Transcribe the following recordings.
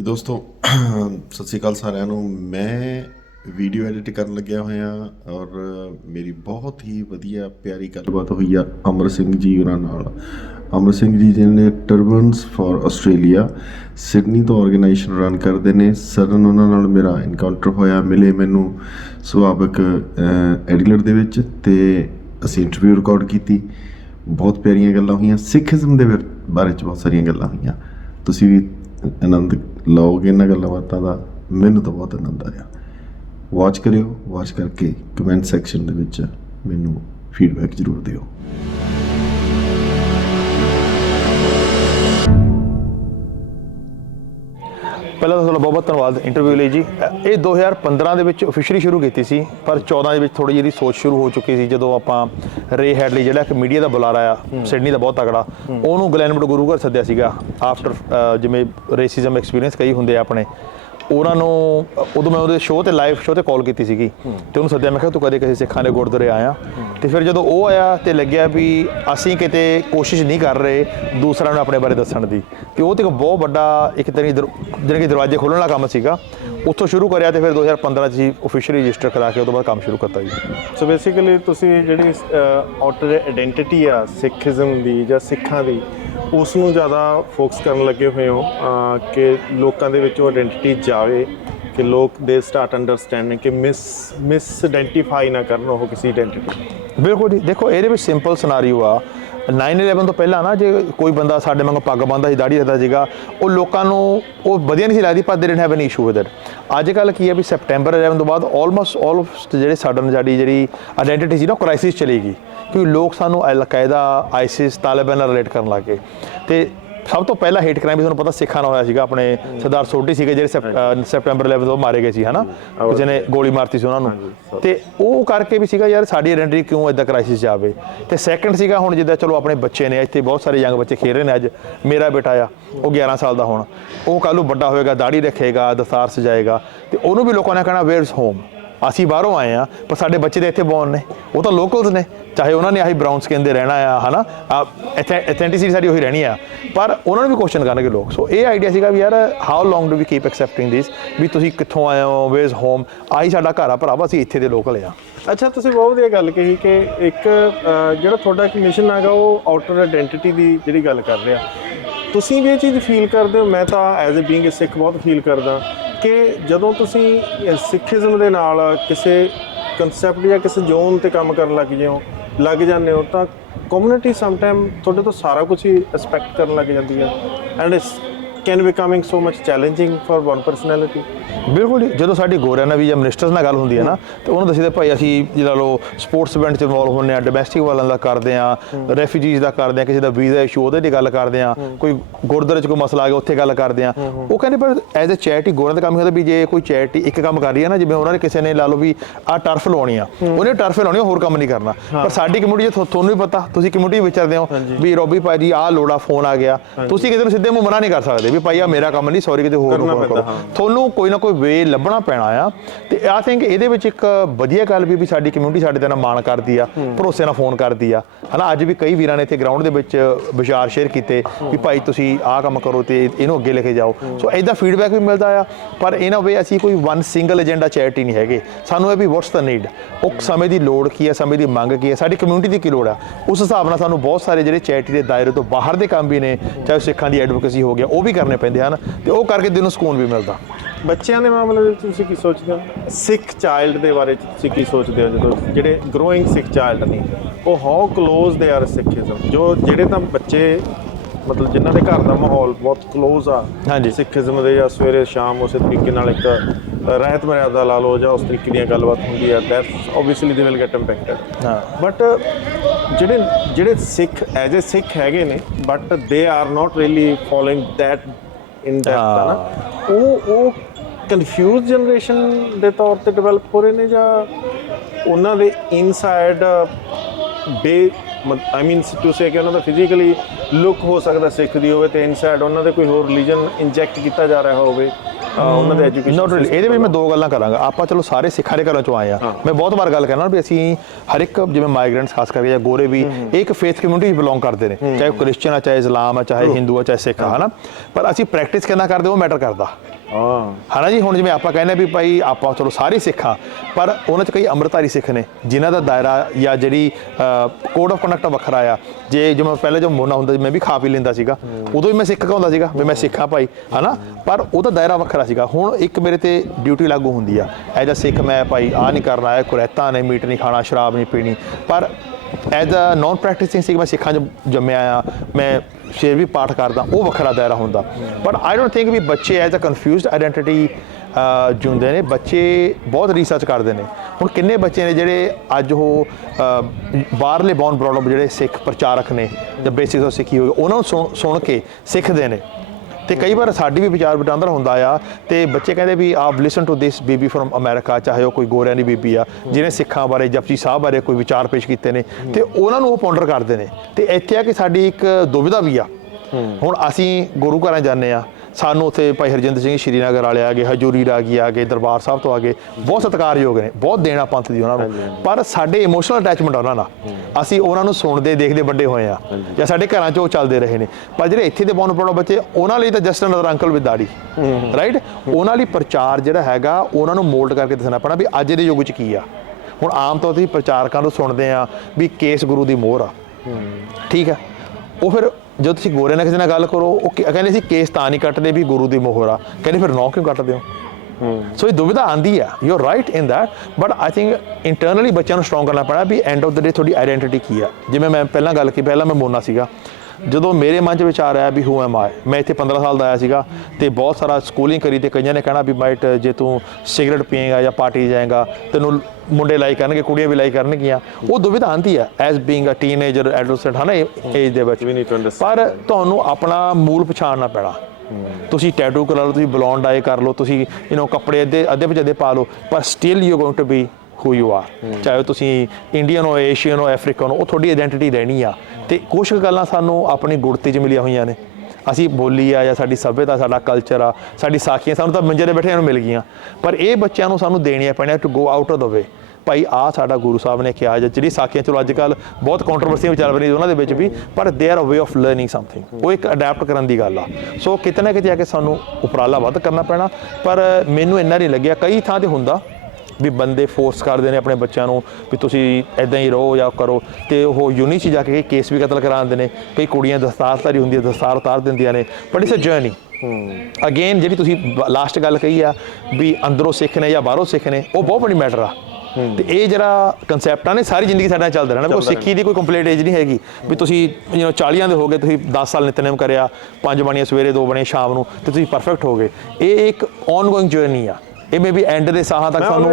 ਜੀ ਦੋਸਤੋ, ਸਤਿ ਸ਼੍ਰੀ ਅਕਾਲ ਸਾਰਿਆਂ ਨੂੰ। ਮੈਂ ਵੀਡੀਓ ਐਡਿਟ ਕਰਨ ਲੱਗਿਆ ਹੋਇਆ ਔਰ ਮੇਰੀ ਬਹੁਤ ਹੀ ਵਧੀਆ ਪਿਆਰੀ ਗੱਲਬਾਤ ਹੋਈ ਆ ਅਮਰ ਸਿੰਘ ਜੀ ਉਹਨਾਂ ਨਾਲ। ਅਮਰ ਸਿੰਘ ਜੀ ਜਿਹਨੇ ਟਰਬਨਸ ਫॉर ਆਸਟ੍ਰੇਲੀਆ ਸਿਡਨੀ ਤੋਂ ਆਰਗੇਨਾਈਜੇਸ਼ਨ ਰਨ ਕਰਦੇ ਨੇ। ਸਡਨ ਉਹਨਾਂ ਨਾਲ ਮੇਰਾ ਐਨਕਾਊਂਟਰ ਹੋਇਆ, ਮਿਲੇ ਮੈਨੂੰ ਸੁਭਾਵਿਕ ਐਡੀਲਰ ਦੇ ਵਿੱਚ ਤੇ ਅਸੀਂ ਇੰਟਰਵਿਊ ਰਿਕਾਰਡ ਕੀਤੀ। ਬਹੁਤ ਪਿਆਰੀਆਂ ਗੱਲਾਂ ਹੋਈਆਂ। ਸਿੱਖੀਜ਼ਮ ਦੇ ਵਿਰ- ਬਾਰੇ ਚ ਬਹੁਤ ਸਾਰੀਆਂ ਗੱਲਾਂ ਹੋਈਆਂ। ਤੁਸੀਂ ਵੀ ਆਨੰਦ ਲਓਗੇ, ਇਹਨਾਂ ਗੱਲਾਂ ਬਾਤਾਂ ਦਾ ਮੈਨੂੰ ਤਾਂ ਬਹੁਤ ਆਨੰਦ ਆਇਆ। ਵਾਚ ਕਰਿਓ ਵਾਚ ਕਰਕੇ ਕਮੈਂਟ ਸੈਕਸ਼ਨ ਦੇ ਵਿੱਚ ਮੈਨੂੰ ਫੀਡਬੈਕ ਜ਼ਰੂਰ ਦਿਓ। ਪਹਿਲਾਂ ਤਾਂ ਤੁਹਾਡਾ ਬਹੁਤ ਬਹੁਤ ਧੰਨਵਾਦ ਇੰਟਰਵਿਊ ਲਈ ਜੀ। ਇਹ 2015 ਦੇ ਵਿੱਚ ਅਫੀਸ਼ੀਅਲੀ ਸ਼ੁਰੂ ਕੀਤੀ ਸੀ, ਪਰ 14 ਦੇ ਵਿੱਚ ਥੋੜੀ ਜਿਹੀ ਸੋਚ ਸ਼ੁਰੂ ਹੋ ਚੁੱਕੀ ਸੀ ਜਦੋਂ ਆਪਾਂ ਰੇ ਹੈਡਲੀ ਜਿਹੜਾ ਇੱਕ ਮੀਡੀਆ ਦਾ ਬੁਲਾਰਾ ਆ ਸਿਡਨੀ ਦਾ ਬਹੁਤ ਤਕੜਾ, ਉਹਨੂੰ ਗਲੈਨਵੁੱਡ ਗੁਰੂ ਘਰ ਸੱਦਿਆ ਸੀਗਾ। ਆਫਟਰ ਜਿਵੇਂ ਰੇਸਿਜ਼ਮ ਐਕਸਪੀਰੀਅੰਸ ਕਈ ਹੁੰਦੇ ਆ ਆਪਣੇ। ਉਹਨਾਂ ਨੂੰ, ਉਦੋਂ ਮੈਂ ਉਹਦੇ ਸ਼ੋਅ ਤੇ ਲਾਈਵ ਸ਼ੋਅ ਤੇ ਕਾਲ ਕੀਤੀ ਸੀਗੀ। ਤੇ ਉਹਨੂੰ ਸੱਦਿਆ, ਮੈਂ ਕਿਹਾ, ਤੂੰ ਕਦੇ ਕਿਸੇ ਸਿੱਖਾਂ ਦੇ ਗੁਰਦੁਆਰੇ ਆਇਆ? ਤੇ ਫਿਰ ਜਦੋਂ ਉਹ ਆਇਆ ਤੇ ਲੱਗਿਆ ਵੀ ਅਸੀਂ ਕਿਤੇ ਕੋਸ਼ਿਸ਼ ਨਹੀਂ ਕਰ ਰਹੇ ਦੂਸਰਿਆਂ ਨੂੰ ਆਪਣੇ ਬਾਰੇ ਦੱਸਣ ਦੀ। ਤੇ ਉਹ ਤੇ ਇੱਕ ਬਹੁਤ ਵੱਡਾ ਇੱਕ ਤਰੀ ਜਿਹੜੇ ਕਿ ਦਰਵਾਜ਼ੇ ਖੋਲ੍ਹਣ ਵਾਲਾ ਕੰਮ ਸੀਗਾ। ਉੱਥੋਂ ਸ਼ੁਰੂ ਕਰਿਆ ਤੇ ਫਿਰ 2015 ਚ ਹੀ ਆਫੀਸ਼ੀਅਲੀ ਰਜਿਸਟਰ ਕਰਾ ਕੇ ਉਹ ਤੋਂ ਬਾਅਦ ਕੰਮ ਸ਼ੁਰੂ ਕਰਤਾ ਜੀ। ਸੋ ਬੇਸਿਕਲੀ ਤੁਸੀਂ ਜਿਹੜੀ ਆਊਟਰ ਆਇਡੈਂਟੀਟੀ ਆ, ਸਿੱਖੀਜ਼ਮ ਦੀ ਜਾਂ ਸਿੱਖਾਂ ਦੀ ਉਸ ਨੂੰ ਜ਼ਿਆਦਾ ਫੋਕਸ ਕਰਨ ਲੱਗੇ ਹੋਏ ਹੋ ਕਿ ਲੋਕਾਂ ਦੇ ਵਿੱਚ ਉਹ ਆਇਡੈਂਟੀਟੀ ਜਾਵੇ, ਕਿ ਲੋਕ ਦੇ ਸਟਾਰਟ ਅੰਡਰਸਟੈਂਡਿੰਗ ਕਿ ਮਿਸ ਮਿਸ ਆਇਡੈਂਟੀਫਾਈ ਨਾ ਕਰਨ ਉਹ ਕਿਸੇ ਆਇਡੈਂਟੀਟੀ ਬਿਲਕੁਲ ਜੀ, ਦੇਖੋ, ਇਹਦੇ ਵਿੱਚ ਸਿੰਪਲ ਸਿਨੈਰੀਓ ਆ 9/11 ਤੋਂ ਪਹਿਲਾਂ ਨਾ ਜੇ ਕੋਈ ਬੰਦਾ ਸਾਡੇ ਵਾਂਗ ਪੱਗ ਬੰਨਦਾ ਸੀ ਦਾੜੀ ਰੱਖਦਾ ਸੀਗਾ, ਉਹ ਲੋਕਾਂ ਨੂੰ ਉਹ ਵਧੀਆ ਨਹੀਂ ਸੀ ਲੱਗਦੀ, ਪਰ they didn't have an issue with it ਅੱਜ ਕੱਲ ਕੀ ਹੈ ਵੀ ਸੈਪਟੈਂਬਰ 11 ਤੋਂ ਬਾਅਦ ਆਲਮੋਸਟ ਆਲ ਜਿਹੜੇ ਸਾਡਨ ਸਾਡੀ ਜਿਹੜੀ ਆਇਡੈਂਟੀਟੀ ਸੀ ਨਾ ਕ੍ਰਾਈਸਿਸ ਚਲੀ ਗਈ। ਕਿਉਂਕਿ ਲੋਕ ਸਾਨੂੰ ਅਲ ਕਾਇਦਾ ਆਈਸਿਸ ਤਾਲਿਬਾਨ ਨਾਲ ਰਿਲੇਟ ਕਰਨ ਲੱਗੇ ਤੇ ਸਭ ਤੋਂ ਪਹਿਲਾ ਹੇਟ ਕ੍ਰਾਈਮ ਵੀ ਤੁਹਾਨੂੰ ਪਤਾ ਸਿੱਖਾਂ ਨਾਲ ਹੋਇਆ ਸੀਗਾ ਆਪਣੇ ਸਰਦਾਰ ਸੋਢੀ ਸੀਗੇ ਜਿਹੜੇ ਸੈਪਟੈਂਬਰ 11 ਤੋਂ ਮਾਰੇ ਗਏ ਸੀ ਹਨਾ? ਕਿਸੇ ਨੇ ਗੋਲੀ ਮਾਰਤੀ ਸੀ ਉਹਨਾਂ ਨੂੰ। ਤੇ ਉਹ ਕਰਕੇ ਵੀ ਸੀਗਾ ਯਾਰ ਸਾਡੀ ਆਇਡੈਂਟੀ ਕਿਉਂ ਇਦਾਂ ਕ੍ਰਾਈਸਿਸ ਜਾਵੇ ਤੇ ਸੈਕੰਡ ਸੀਗਾ ਹੁਣ ਜਿੱਦਾਂ ਚਲੋ ਆਪਣੇ ਬੱਚੇ ਨੇ ਇੱਥੇ ਬਹੁਤ ਸਾਰੇ ਯੰਗ ਬੱਚੇ ਖੇਡ ਰਹੇ ਨੇ ਅੱਜ। ਮੇਰਾ ਬੇਟਾ ਆ ਉਹ 11 ਸਾਲ ਦਾ ਹੁਣ। ਉਹ ਕੱਲ੍ਹ ਨੂੰ ਵੱਡਾ ਹੋਏਗਾ ਦਾੜੀ ਰੱਖੇਗਾ ਦਸਤਾਰ ਸਜਾਏਗਾ। ਤੇ ਉਹਨੂੰ ਵੀ ਲੋਕਾਂ ਨੇ ਕਹਿਣਾ ਵੇਅਰਸ ਹੋਮ ਅਸੀਂ ਬਾਹਰੋਂ ਆਏ ਆ ਪਰ ਸਾਡੇ ਬੱਚੇ ਤਾਂ ਇੱਥੇ ਬੌਰਨ ਨੇ। ਉਹ ਤਾਂ ਲੋਕਲਸ ਨੇ। ਚਾਹੇ ਉਹਨਾਂ ਨੇ ਆਹੀ ਬ੍ਰਾਊਨ ਸਕਿਨ ਦੇ ਰਹਿਣਾ ਆ, ਹਨਾ? ਐਥੈਂਟਿਸਿਟੀ ਸਾਡੀ ਉਹੀ ਰਹਿਣੀ ਆ। ਪਰ ਉਹਨਾਂ ਨੂੰ ਵੀ ਕੁਐਸਚਨ ਕਰਨਗੇ ਲੋਕ। ਸੋ ਇਹ ਆਈਡੀਆ ਸੀਗਾ ਵੀ ਯਾਰ how long do we keep accepting this ਵੀ ਤੁਸੀਂ ਕਿੱਥੋਂ ਆਏ ਹੋ ਵੇਅਰਸ ਹੋਮ ਆਹੀ ਸਾਡਾ ਘਰ ਆ ਭਰਾਵਾ ਅਸੀਂ ਇੱਥੇ ਦੇ ਲੋਕਲ ਆ। ਅੱਛਾ, ਤੁਸੀਂ ਬਹੁਤ ਵਧੀਆ ਗੱਲ ਕਹੀ ਕਿ ਇੱਕ ਜਿਹੜਾ ਤੁਹਾਡਾ ਇੱਕ ਮਿਸ਼ਨ ਹੈਗਾ, ਉਹ ਆਊਟਰ ਆਇਡੈਂਟੀਟੀ ਦੀ ਜਿਹੜੀ ਗੱਲ ਕਰ ਰਿਹਾ। ਤੁਸੀਂ ਵੀ ਇਹ ਚੀਜ਼ ਫੀਲ ਕਰਦੇ ਹੋ? ਮੈਂ ਤਾਂ ਐਜ਼ ਅ ਬੀਇੰਗ ਸਿੱਖ ਬਹੁਤ ਫੀਲ ਕਰਦਾ। ਕਿ ਜਦੋਂ ਤੁਸੀਂ ਇਹ ਸਿੱਖੀਜ਼ਮ ਦੇ ਨਾਲ ਕਿਸੇ ਕਨਸੈਪਟ ਜਾਂ ਕਿਸੇ ਜ਼ੋਨ ਤੇ ਕੰਮ ਕਰਨ ਲੱਗ ਜਿਓ, ਲੱਗ ਜਾਂਦੇ ਹੋ, ਤਾਂ ਕਮਿਊਨਿਟੀ ਸਮਟਾਈਮ ਤੁਹਾਡੇ ਤੋਂ ਸਾਰਾ ਕੁਝ ਹੀ ਐਕਸਪੈਕਟ ਕਰਨ ਲੱਗ ਜਾਂਦੀ ਹੈ। And it's can becoming so much challenging for one personality ਬਿਲਕੁਲ ਜੀ ਜਦੋਂ ਸਾਡੀ ਗੋਰਿਆਂ ਨਾਲ ਵੀ ਜਾਂ ਮਿਨਿਸਟਰਸ ਨਾਲ ਗੱਲ ਹੁੰਦੀ ਹੈ ਨਾ ਤੇ ਉਹਨਾਂ ਦੱਸੀਦੇ ਭਾਈ ਅਸੀਂ ਜਿਹੜਾ ਲੋ ਸਪੋਰਟਸ ਇਵੈਂਟ ਚ ਇਨਵੋਲਵ ਹੁੰਨੇ ਆ ਡੋਮੈਸਟਿਕ ਵਾਲਾਂ ਦਾ ਕਰਦੇ ਆ ਰੈਫਿਊਜੀਜ਼ ਦਾ ਕਰਦੇ ਆ ਕਿਸੇ ਦਾ ਵੀਜ਼ਾ ਇਸ਼ੂ ਉਹਦੇ ਦੀ ਗੱਲ ਕਰਦੇ ਆ ਕੋਈ ਗੁਰਦੁਆਰੇ ਚ ਕੋਈ ਮਸਲਾ ਆ ਗਿਆ ਉੱਥੇ ਗੱਲ ਕਰਦੇ ਆ ਉਹ ਕਹਿੰਦੇ ਪਰ ਐਜ਼ ਅ ਚੈਰਿਟੀ ਗੋਰਿਆਂ ਦਾ ਕੰਮ ਹੁੰਦਾ ਵੀ ਜੇ ਕੋਈ ਚੈਰਿਟੀ ਇੱਕ ਕੰਮ ਕਰ ਰਹੀ ਹੈ ਨਾ ਜਿਵੇਂ ਉਹਨਾਂ ਨੇ ਕਿਸੇ ਨੇ ਲਾ ਲਓ ਵੀ ਆ ਟਰਫ ਲਾਉਣੀ ਆ ਉਹਨੇ ਟਰਫ ਲਾਉਣੀ ਆ, ਹੋਰ ਕੰਮ ਨਹੀਂ ਕਰਨਾ। ਪਰ ਸਾਡੀ ਕਮਿਊਨਿਟੀ ਜੇ ਤੁਹਾਨੂੰ ਵੀ ਪਤਾ ਤੁਸੀਂ ਕਮਿਊਨਿਟੀ ਵਿਚਰਦੇ ਹੋ ਵੀ ਰੋਬੀ ਭਾਈ ਜੀ ਆਹ ਲੋੜਾ ਫੋਨ ਆ ਗਿਆ। ਤੁਸੀਂ ਕਿਸੇ ਨੂੰ ਸਿੱਧੇ ਮੂੰਹ ਮਨਾ ਨਹੀਂ ਕਰ ਸਕਦੇ। ਵੀ ਭਾਈ ਆ ਮੇਰਾ ਕੰਮ ਨਹੀਂ ਸੌਰੀ ਕਿਤੇ ਹੋਰ ਨੂੰ ਕਰੋ। ਤੁਹਾਨੂੰ ਕੋਈ ਨਾ ਕੋਈ ਵੇ ਲੱਭਣਾ ਪੈਣਾ ਆ। ਤੇ ਆਈ ਥਿੰਕ ਇਹਦੇ ਵਿੱਚ ਇੱਕ ਵਧੀਆ ਗੱਲ ਵੀ ਵੀ ਸਾਡੀ ਕਮਿਊਨਿਟੀ ਸਾਡੇ ਤੇ ਨਾਲ ਮਾਣ ਕਰਦੀ ਆ ਭਰੋਸੇ ਨਾਲ ਫੋਨ ਕਰਦੀ ਆ। ਹਨਾ ਅੱਜ ਵੀ ਕਈ ਵੀਰਾਂ ਨੇ ਇੱਥੇ ਗਰਾਊਂਡ ਦੇ ਵਿੱਚ ਵਿਚਾਰ ਸ਼ੇਅਰ ਕੀਤੇ ਵੀ ਭਾਈ ਤੁਸੀਂ ਆਹ ਕੰਮ ਕਰੋ ਤੇ ਇਹਨੂੰ ਅੱਗੇ ਲੈ ਕੇ ਜਾਓ। ਸੋ ਐਦਾਂ ਫੀਡਬੈਕ ਵੀ ਮਿਲਦਾ ਆ ਪਰ ਇਹ ਨਾ ਵੇ ਅਸੀਂ ਕੋਈ ਵਨ ਸਿੰਗਲ ਏਜੰਡਾ ਚੈਰਿਟੀ ਨਹੀਂ ਹੈਗੇ। ਸਾਨੂੰ ਇਹ ਵੀ ਵਾਟਸ ਦਾ ਨੀਡ ਉਹ ਸਮੇਂ ਦੀ ਲੋੜ ਕੀ ਹੈ ਸਮੇਂ ਦੀ ਮੰਗ ਕੀ ਹੈ ਸਾਡੀ ਕਮਿਊਨਿਟੀ ਦੀ ਕੀ ਲੋੜ ਆ? ਉਸ ਹਿਸਾਬ ਨਾਲ ਸਾਨੂੰ ਬਹੁਤ ਸਾਰੇ ਜਿਹੜੇ ਚੈਰਿਟੀ ਦੇ ਦਾਇਰੇ ਤੋਂ ਬਾਹਰ ਦੇ ਕੰਮ ਵੀ ਨੇ ਚਾਹੇ ਸਿੱਖਾਂ ਦੀ ਐਡਵੋਕੇਸੀ ਹੋ ਗਿਆ ਉਹ ਵੀ ਕਰਨੇ ਪੈਂਦੇ ਹਨ ਤੇ ਉਹ ਕਰਕੇ ਦਿਲ ਨੂੰ ਸਕੂਨ ਵੀ ਮਿਲਦਾ। ਬੱਚਿਆਂ ਦੇ ਮਾਮਲੇ ਵਿੱਚ ਤੁਸੀਂ ਕੀ ਸੋਚਦੇ ਹੋ? ਸਿੱਖ ਚਾਈਲਡ ਦੇ ਬਾਰੇ ਤੁਸੀਂ ਕੀ ਸੋਚਦੇ ਹੋ? ਜਦੋਂ ਜਿਹੜੇ ਗਰੋਇੰਗ ਸਿੱਖ ਚਾਈਲਡ ਨੇ ਉਹ how close they are Sikhism ਜੋ ਜਿਹੜੇ ਤਾਂ ਬੱਚੇ ਮਤਲਬ ਜਿਨ੍ਹਾਂ ਦੇ ਘਰ ਦਾ ਮਾਹੌਲ ਬਹੁਤ ক্লোਜ਼ ਆ ਹਾਂਜੀ। ਸਿੱਖੀਜ਼ਮ ਦੇ ਜਾਂ ਸਵੇਰੇ ਸ਼ਾਮ ਉਸੇ ਤਰੀਕੇ ਨਾਲ ਇੱਕ ਰਹਿਤ ਮਰਿਆਦਾ ਲਾ ਲਓ ਜਾਂ ਉਸ ਤਰੀਕੇ ਦੀਆਂ ਗੱਲਬਾਤ ਹੁੰਦੀ ਆ that's obviously they will get impacted ਹਾਂ। ਬਟ ਜਿਹੜੇ ਜਿਹੜੇ ਸਿੱਖ ਐਜ਼ ਅ ਸਿੱਖ ਹੈਗੇ ਨੇ but they are not really following that in depth ਹਾਂ। ਨਾ। ਉਹ ਉਹ ਕਨਫਿਊਜ਼ ਜਨਰੇਸ਼ਨ ਦੇ ਤੌਰ ਤੇ ਡਿਵੈਲਪ ਹੋ ਰਹੇ ਨੇ ਜਾਂ ਉਹਨਾਂ ਦੇ inside be I mean to say ਕਿ ਉਹਨਾਂ ਦਾ ਫਿਜ਼ੀਕਲੀ ਲੁੱਕ ਹੋ ਸਕਦਾ ਸਿੱਖ ਦੀ ਹੋਵੇ ਤੇ ਇਨਸਾਈਡ ਉਹਨਾਂ ਦੇ ਕੋਈ ਹੋਰ ਰਿਲੀਜਨ ਇੰਜੈਕਟ ਕੀਤਾ ਜਾ ਰਿਹਾ ਹੋਵੇ। ਉਹਨਾਂ ਦੇ ਐਜੂਕੇਸ਼ਨ ਨੋਟ really, ਇਹਦੇ ਵਿੱਚ ਮੈਂ ਦੋ ਗੱਲਾਂ ਕਰਾਂਗਾ। ਆਪਾਂ ਚਲੋ ਸਾਰੇ ਸਿੱਖਾਂ ਦੇ ਘਰਾਂ ਚੋਂ ਆਏ ਆ। ਮੈਂ ਬਹੁਤ ਵਾਰ ਗੱਲ ਕਰਨਾ ਵੀ ਅਸੀਂ ਹਰ ਇੱਕ ਜਿਵੇਂ ਮਾਈਗ੍ਰੈਂਟਸ ਖਾਸ ਕਰਕੇ ਜਾਂ ਗੋਰੇ ਵੀ ਇੱਕ ਫੇਥ ਕਮਿਊਨਿਟੀ ਬਿਲੋਂਗ ਕਰਦੇ ਨੇ। ਚਾਹੇ ਉਹ ਕ੍ਰਿਸਚੀਅਨ ਆ ਚਾਹੇ ਇਸਲਾਮ ਆ ਚਾਹੇ ਹਿੰਦੂ ਆ ਚਾਹੇ ਸਿੱਖ ਆ ਹਨਾ? ਪਰ ਅਸੀਂ ਪ੍ਰੈਕਟਿਸ ਕਿੰਨਾ ਕਰਦੇ ਉਹ ਮੈਟਰ ਕਰਦਾ। ਹਾਂ। ਹਨਾ ਜੀ ਹੁਣ ਜਿਵੇਂ ਆਪਾਂ ਕਹਿੰਦੇ ਆ ਵੀ ਭਾਈ ਆਪਾਂ ਚਲੋ ਸਾਰੇ ਸਿੱਖਾਂ ਪਰ ਉਹਨਾਂ 'ਚ ਕਈ ਅੰਮ੍ਰਿਤਧਾਰੀ ਸਿੱਖ ਨੇ ਜਿਨ੍ਹਾਂ ਦਾ ਦਾਇਰਾ ਜਾਂ ਜਿਹੜੀ ਕੋਡ ਆਫ ਕੰਡਕਟ ਵੱਖਰਾ ਆ। ਜੇ ਜਿਵੇਂ ਪਹਿਲੇ ਜੋ ਮੋਨਾ ਹੁੰਦਾ ਸੀ ਮੈਂ ਵੀ ਖਾ ਪੀ ਲੈਂਦਾ ਸੀਗਾ ਉਦੋਂ ਵੀ ਮੈਂ ਸਿੱਖ ਕਹਾਉਂਦਾ ਸੀਗਾ ਵੀ ਮੈਂ ਸਿੱਖਾਂ ਭਾਈ ਹਨਾ? ਪਰ ਉਹਦਾ ਦਾਇਰਾ ਵੱਖਰਾ ਸੀਗਾ। ਹੁਣ ਇੱਕ ਮੇਰੇ ਤੇ ਡਿਊਟੀ ਲਾਗੂ ਹੁੰਦੀ ਆ। ਐਜ ਅ ਸਿੱਖ ਮੈਂ ਭਾਈ ਆ ਨਹੀਂ ਕਰਨਾ ਹੈ ਕੁਰੈਤਾ ਨਹੀਂ ਮੀਟ ਨਹੀਂ ਖਾਣਾ ਸ਼ਰਾਬ ਨਹੀਂ ਪੀਣੀ। ਪਰ as a non practising Sikh ਮੈਂ ਸਿੱਖਾਂ 'ਚ ਜੰਮਿਆ ਆ, ਮੈਂ ਸ਼ੇਰ ਵੀ ਪਾਠ ਕਰਦਾ, ਉਹ ਵੱਖਰਾ ਦਾਇਰਾ ਹੁੰਦਾ। ਬਟ ਆਈ ਡੋਨਟ ਥਿੰਕ ਵੀ ਬੱਚੇ ਐਜ਼ ਅ ਕਨਫਿਊਜ਼ਡ ਆਇਡੈਂਟੀਟੀ ਜੁੰਦੇ ਨੇ, ਬੱਚੇ ਬਹੁਤ ਰਿਸਰਚ ਕਰਦੇ ਨੇ। ਹੁਣ ਕਿੰਨੇ ਬੱਚੇ ਨੇ ਜਿਹੜੇ ਅੱਜ ਉਹ ਬਾਹਰਲੇ ਬੌਨ ਬਰੋਡ ਜਿਹੜੇ ਸਿੱਖ ਪ੍ਰਚਾਰਕ ਨੇ, ਜਾਂ ਬੇਸਿਕਸ ਆਫ ਸਿੱਖੀ ਹੋਈ, ਉਹਨਾਂ ਨੂੰ ਸੁਣ- ਸੁਣ ਕੇ ਸਿੱਖਦੇ ਨੇ। ਤੇ ਕਈ ਵਾਰ ਸਾਡੀ ਵੀ ਵਿਚਾਰ ਵਟਾਂਦਰਾ ਹੁੰਦਾ ਆ ਤੇ ਬੱਚੇ ਕਹਿੰਦੇ ਵੀ ਆਪ listen to this Bibi from America ਚਾਹੇ ਉਹ ਕੋਈ ਗੋਰਿਆਂ ਦੀ ਬੀਬੀ ਆ ਜਿਹਨੇ ਸਿੱਖਾਂ ਬਾਰੇ ਜਪਜੀ ਸਾਹਿਬ ਬਾਰੇ ਕੋਈ ਵਿਚਾਰ ਪੇਸ਼ ਕੀਤੇ ਨੇ ਤੇ ਉਹਨਾਂ ਨੂੰ ਉਹ ਪੌਂਡਰ ਕਰਦੇ ਨੇ। ਤੇ ਇੱਥੇ ਆ ਕਿ ਸਾਡੀ ਇੱਕ ਦੁਵਿਧਾ ਵੀ ਆ। ਹੁਣ ਅਸੀਂ ਗੁਰੂ ਘਰਾਂ ਜਾਂਦੇ ਆ ਸਾਨੂੰ ਉੱਥੇ ਭਾਈ ਹਰਜਿੰਦਰ ਸਿੰਘ ਸ਼੍ਰੀਨਗਰ ਵਾਲੇ ਆ ਗਏ ਹਜੂਰੀ ਰਾਗੀ ਆ ਗਏ ਦਰਬਾਰ ਸਾਹਿਬ ਤੋਂ ਆ ਗਏ। ਬਹੁਤ ਸਤਿਕਾਰਯੋਗ ਨੇ ਬਹੁਤ ਦੇਣਾ ਪੰਥ ਦੀ ਉਹਨਾਂ ਨੂੰ। ਪਰ ਸਾਡੇ ਇਮੋਸ਼ਨਲ ਅਟੈਚਮੈਂਟ ਆ ਉਹਨਾਂ ਨਾਲ। ਅਸੀਂ ਉਹਨਾਂ ਨੂੰ ਸੁਣਦੇ ਦੇਖਦੇ ਵੱਡੇ ਹੋਏ ਆ। ਜਾਂ ਸਾਡੇ ਘਰਾਂ 'ਚ ਉਹ ਚੱਲਦੇ ਰਹੇ ਨੇ। ਪਰ ਜਿਹੜੇ ਇੱਥੇ ਦੇ ਬੌਨ ਪੜੋ ਬੱਚੇ ਉਹਨਾਂ ਲਈ ਤਾਂ ਜਸਟ ਅਨਦਰ ਅੰਕਲ ਵਿਦ ਦਾੜੀ ਰਾਈਟ ਉਹਨਾਂ ਲਈ ਪ੍ਰਚਾਰ ਜਿਹੜਾ ਹੈਗਾ ਉਹਨਾਂ ਨੂੰ ਮੋਲਡ ਕਰਕੇ ਦੱਸਣਾ ਪੈਣਾ ਵੀ ਅੱਜ ਦੇ ਯੁੱਗ 'ਚ ਕੀ ਆ। ਹੁਣ ਆਮ ਤੌਰ ਤੇ ਪ੍ਰਚਾਰਕਾਂ ਨੂੰ ਸੁਣਦੇ ਆ ਵੀ ਕੇਸ ਗੁਰੂ ਦੀ ਮੋਹਰ ਆ। ਠੀਕ ਹੈ ਉਹ ਫਿਰ ਜਦੋਂ ਤੁਸੀਂ ਗੋਰੇ ਨਾਲ ਕਿਸੇ ਨਾਲ ਗੱਲ ਕਰੋ ਉਹ ਕੀ- ਕਹਿੰਦੇ ਸੀ ਕੇਸ ਤਾਂ ਨਹੀਂ ਕੱਟਦੇ ਵੀ ਗੁਰੂ ਦੀ ਮੋਹਰ। ਆ ਕਹਿੰਦੇ ਫਿਰ ਨੌ ਕਿਉਂ ਕੱਟਦੇ ਹੋ? ਸੋ ਇਹ ਦੁਵਿਧਾ ਆਂਦੀ ਆ। You are right in that but I think internally ਬੱਚਿਆਂ ਨੂੰ ਸਟਰੋਂਗ ਕਰਨਾ ਪੈਣਾ ਵੀ ਐਂਡ ਆਫ ਦ ਡੇ ਤੁਹਾਡੀ ਆਇਡੈਂਟੀਟੀ ਕੀ ਆ। ਜਿਵੇਂ ਮੈਂ ਪਹਿਲਾਂ ਗੱਲ ਕੀਤੀ ਪਹਿਲਾਂ ਮੈਂ ਮੋਨਾ ਸੀਗਾ। ਜਦੋਂ ਮੇਰੇ ਮਨ 'ਚ ਵਿਚਾਰ ਆਇਆ ਵੀ ਹੂ ਐਮ ਆਈ ਮੈਂ ਇੱਥੇ 15 ਸਾਲ ਦਾ ਆਇਆ ਸੀਗਾ ਤੇ ਬਹੁਤ ਸਾਰਾ ਸਕੂਲਿੰਗ ਕਰੀ ਤੇ ਕਈਆਂ ਨੇ ਕਹਿਣਾ ਵੀ ਮਾਈਟ ਜੇ ਤੂੰ ਸਿਗਰਟ ਪੀਏਗਾ ਜਾਂ ਪਾਰਟੀ ਜਾਏਗਾ ਤੈਨੂੰ ਮੁੰਡੇ ਲਾਈਕ ਕਰਨਗੇ ਕੁੜੀਆਂ ਵੀ ਲਾਈਕ ਕਰਨਗੀਆਂ। ਉਹ ਦੁਵਿਧਾ ਆਂਦੀ ਆ as being a teenager adolescent ਹਨਾ ਏਜ ਦੇ ਵਿੱਚ। ਪਰ ਤੁਹਾਨੂੰ ਆਪਣਾ ਮੂਲ ਪਛਾਣਨਾ ਪੈਣਾ। ਤੁਸੀਂ ਟੈਟੂ ਕਰਾ ਲਓ ਤੁਸੀਂ ਬਲੌਂਡ ਆਏ ਕਰ ਲਓ ਤੁਸੀਂ ਯੂ نو ਕੱਪੜੇ ਅੱਧੇ ਅੱਧੇ ਵਿੱਚ ਅੱਧੇ ਪਾ ਲਓ ਪਰ still you going to be who you are ਚਾਹੇ ਤੁਸੀਂ ਇੰਡੀਅਨ ਹੋ ਏਸ਼ੀਅਨ ਹੋ ਅਫਰੀਕਨ ਹੋ, ਉਹ ਤੁਹਾਡੀ ਆਇਡੈਂਟੀਟੀ ਰਹਿਣੀ ਆ। ਤੇ ਕੁਝ ਗੱਲਾਂ ਸਾਨੂੰ ਆਪਣੀ ਗੁੜਤੀ 'ਚ ਮਿਲੀਆਂ ਹੋਈਆਂ ਨੇ। ਅਸੀਂ ਬੋਲੀ ਆ ਜਾਂ ਸਾਡੀ ਸੱਭਿਅਤਾ, ਸਾਡਾ ਕਲਚਰ ਆ, ਸਾਡੀ ਸਾਖੀਆਂ, ਸਾਨੂੰ ਤਾਂ ਮੰਜੇ ਤੇ ਬੈਠਿਆਂ ਨੂੰ ਮਿਲ ਗਈਆਂ। ਪਰ ਇਹ ਬੱਚਿਆਂ ਨੂੰ ਸਾਨੂੰ ਦੇਣੀਆਂ ਪੈਣੀਆਂ to go out of the way ਭਾਈ ਆ ਸਾਡਾ ਗੁਰੂ ਸਾਹਿਬ ਨੇ ਕਿਹਾ, ਜਿਹੜੀ ਸਾਖੀਆਂ, ਚਲੋ ਅੱਜ ਕੱਲ ਬਹੁਤ ਕੰਟਰੋਵਰਸੀਆਂ ਚੱਲ ਰਹੀਆਂ ਉਹਨਾਂ ਦੇ ਵਿੱਚ ਵੀ, ਪਰ they are a way of learning something ਉਹ ਇੱਕ ਅਡਾਪਟ ਕਰਨ ਦੀ ਗੱਲ ਆ। ਸੋ ਕਿਤੇ ਨਾ ਕਿਤੇ ਆ ਕੇ ਸਾਨੂੰ ਉਪਰਾਲਾ ਵੱਧ ਕਰਨਾ ਪੈਣਾ, ਪਰ ਮੈਨੂੰ ਇੰਨਾ ਨਹੀਂ ਲੱਗਿਆ। ਕਈ ਥਾਂ ਤੇ ਹੁੰਦਾ ਵੀ ਬੰਦੇ ਫੋਰਸ ਕਰਦੇ ਨੇ ਆਪਣੇ ਬੱਚਿਆਂ ਨੂੰ ਵੀ ਤੁਸੀਂ ਐਦਾਂ ਹੀ ਰਹੋ ਜਾਂ ਕਰੋ। ਤੇ ਉਹ ਯੂਨੀ 'ਚ ਜਾ ਕੇ ਕੇਸ ਵੀ ਕਤਲ ਕਰਾਉਂਦੇ ਨੇ ਕਈ ਕੁੜੀਆਂ ਦਸਤਾਰਧਾਰੀ ਹੁੰਦੀ ਹੈ ਦਸਤਾਰ ਉਤਾਰ ਦਿੰਦੀਆਂ ਨੇ but it's a journey again ਜਿਹੜੀ ਤੁਸੀਂ ਲਾਸਟ ਗੱਲ ਕਹੀ ਆ ਵੀ ਅੰਦਰੋਂ ਸਿੱਖ ਨੇ ਜਾਂ ਬਾਹਰੋਂ ਸਿੱਖ ਨੇ ਉਹ ਬਹੁਤ ਬੜੀ ਮੈਟਰ ਆ। ਤੇ ਇਹ ਜਿਹੜਾ ਕਨਸੈਪਟ ਆ ਨੇ ਸਾਰੀ ਜ਼ਿੰਦਗੀ ਸਾਡੇ ਨਾਲ ਚੱਲਦਾ ਰਹਿਣਾ। ਕੋਈ ਸਿੱਖੀ ਦੀ ਕੋਈ ਕੰਪਲੀਟ ਏਜ ਨਹੀਂ ਹੈਗੀ। ਵੀ ਤੁਸੀਂ ਯੂ نو 40 ਦੇ ਹੋ ਗਏ ਤੁਸੀਂ 10 ਸਾਲ ਨਿਤਨੇਮ ਕਰਿਆ ਪੰਜ ਬਾਣੀਆਂ ਸਵੇਰੇ ਦੋ ਬਾਣੀਆਂ ਸ਼ਾਮ ਨੂੰ ਤੇ ਤੁਸੀਂ ਪਰਫੈਕਟ ਹੋ ਗਏ। ਇਹ ਇੱਕ ਔਨਗੋਇੰਗ ਜਰਨੀ ਆ। ਇਹ ਮੇ ਵੀ ਐਂਡ ਦੇ ਸਾਹਾਂ ਤੱਕ ਸਾਨੂੰ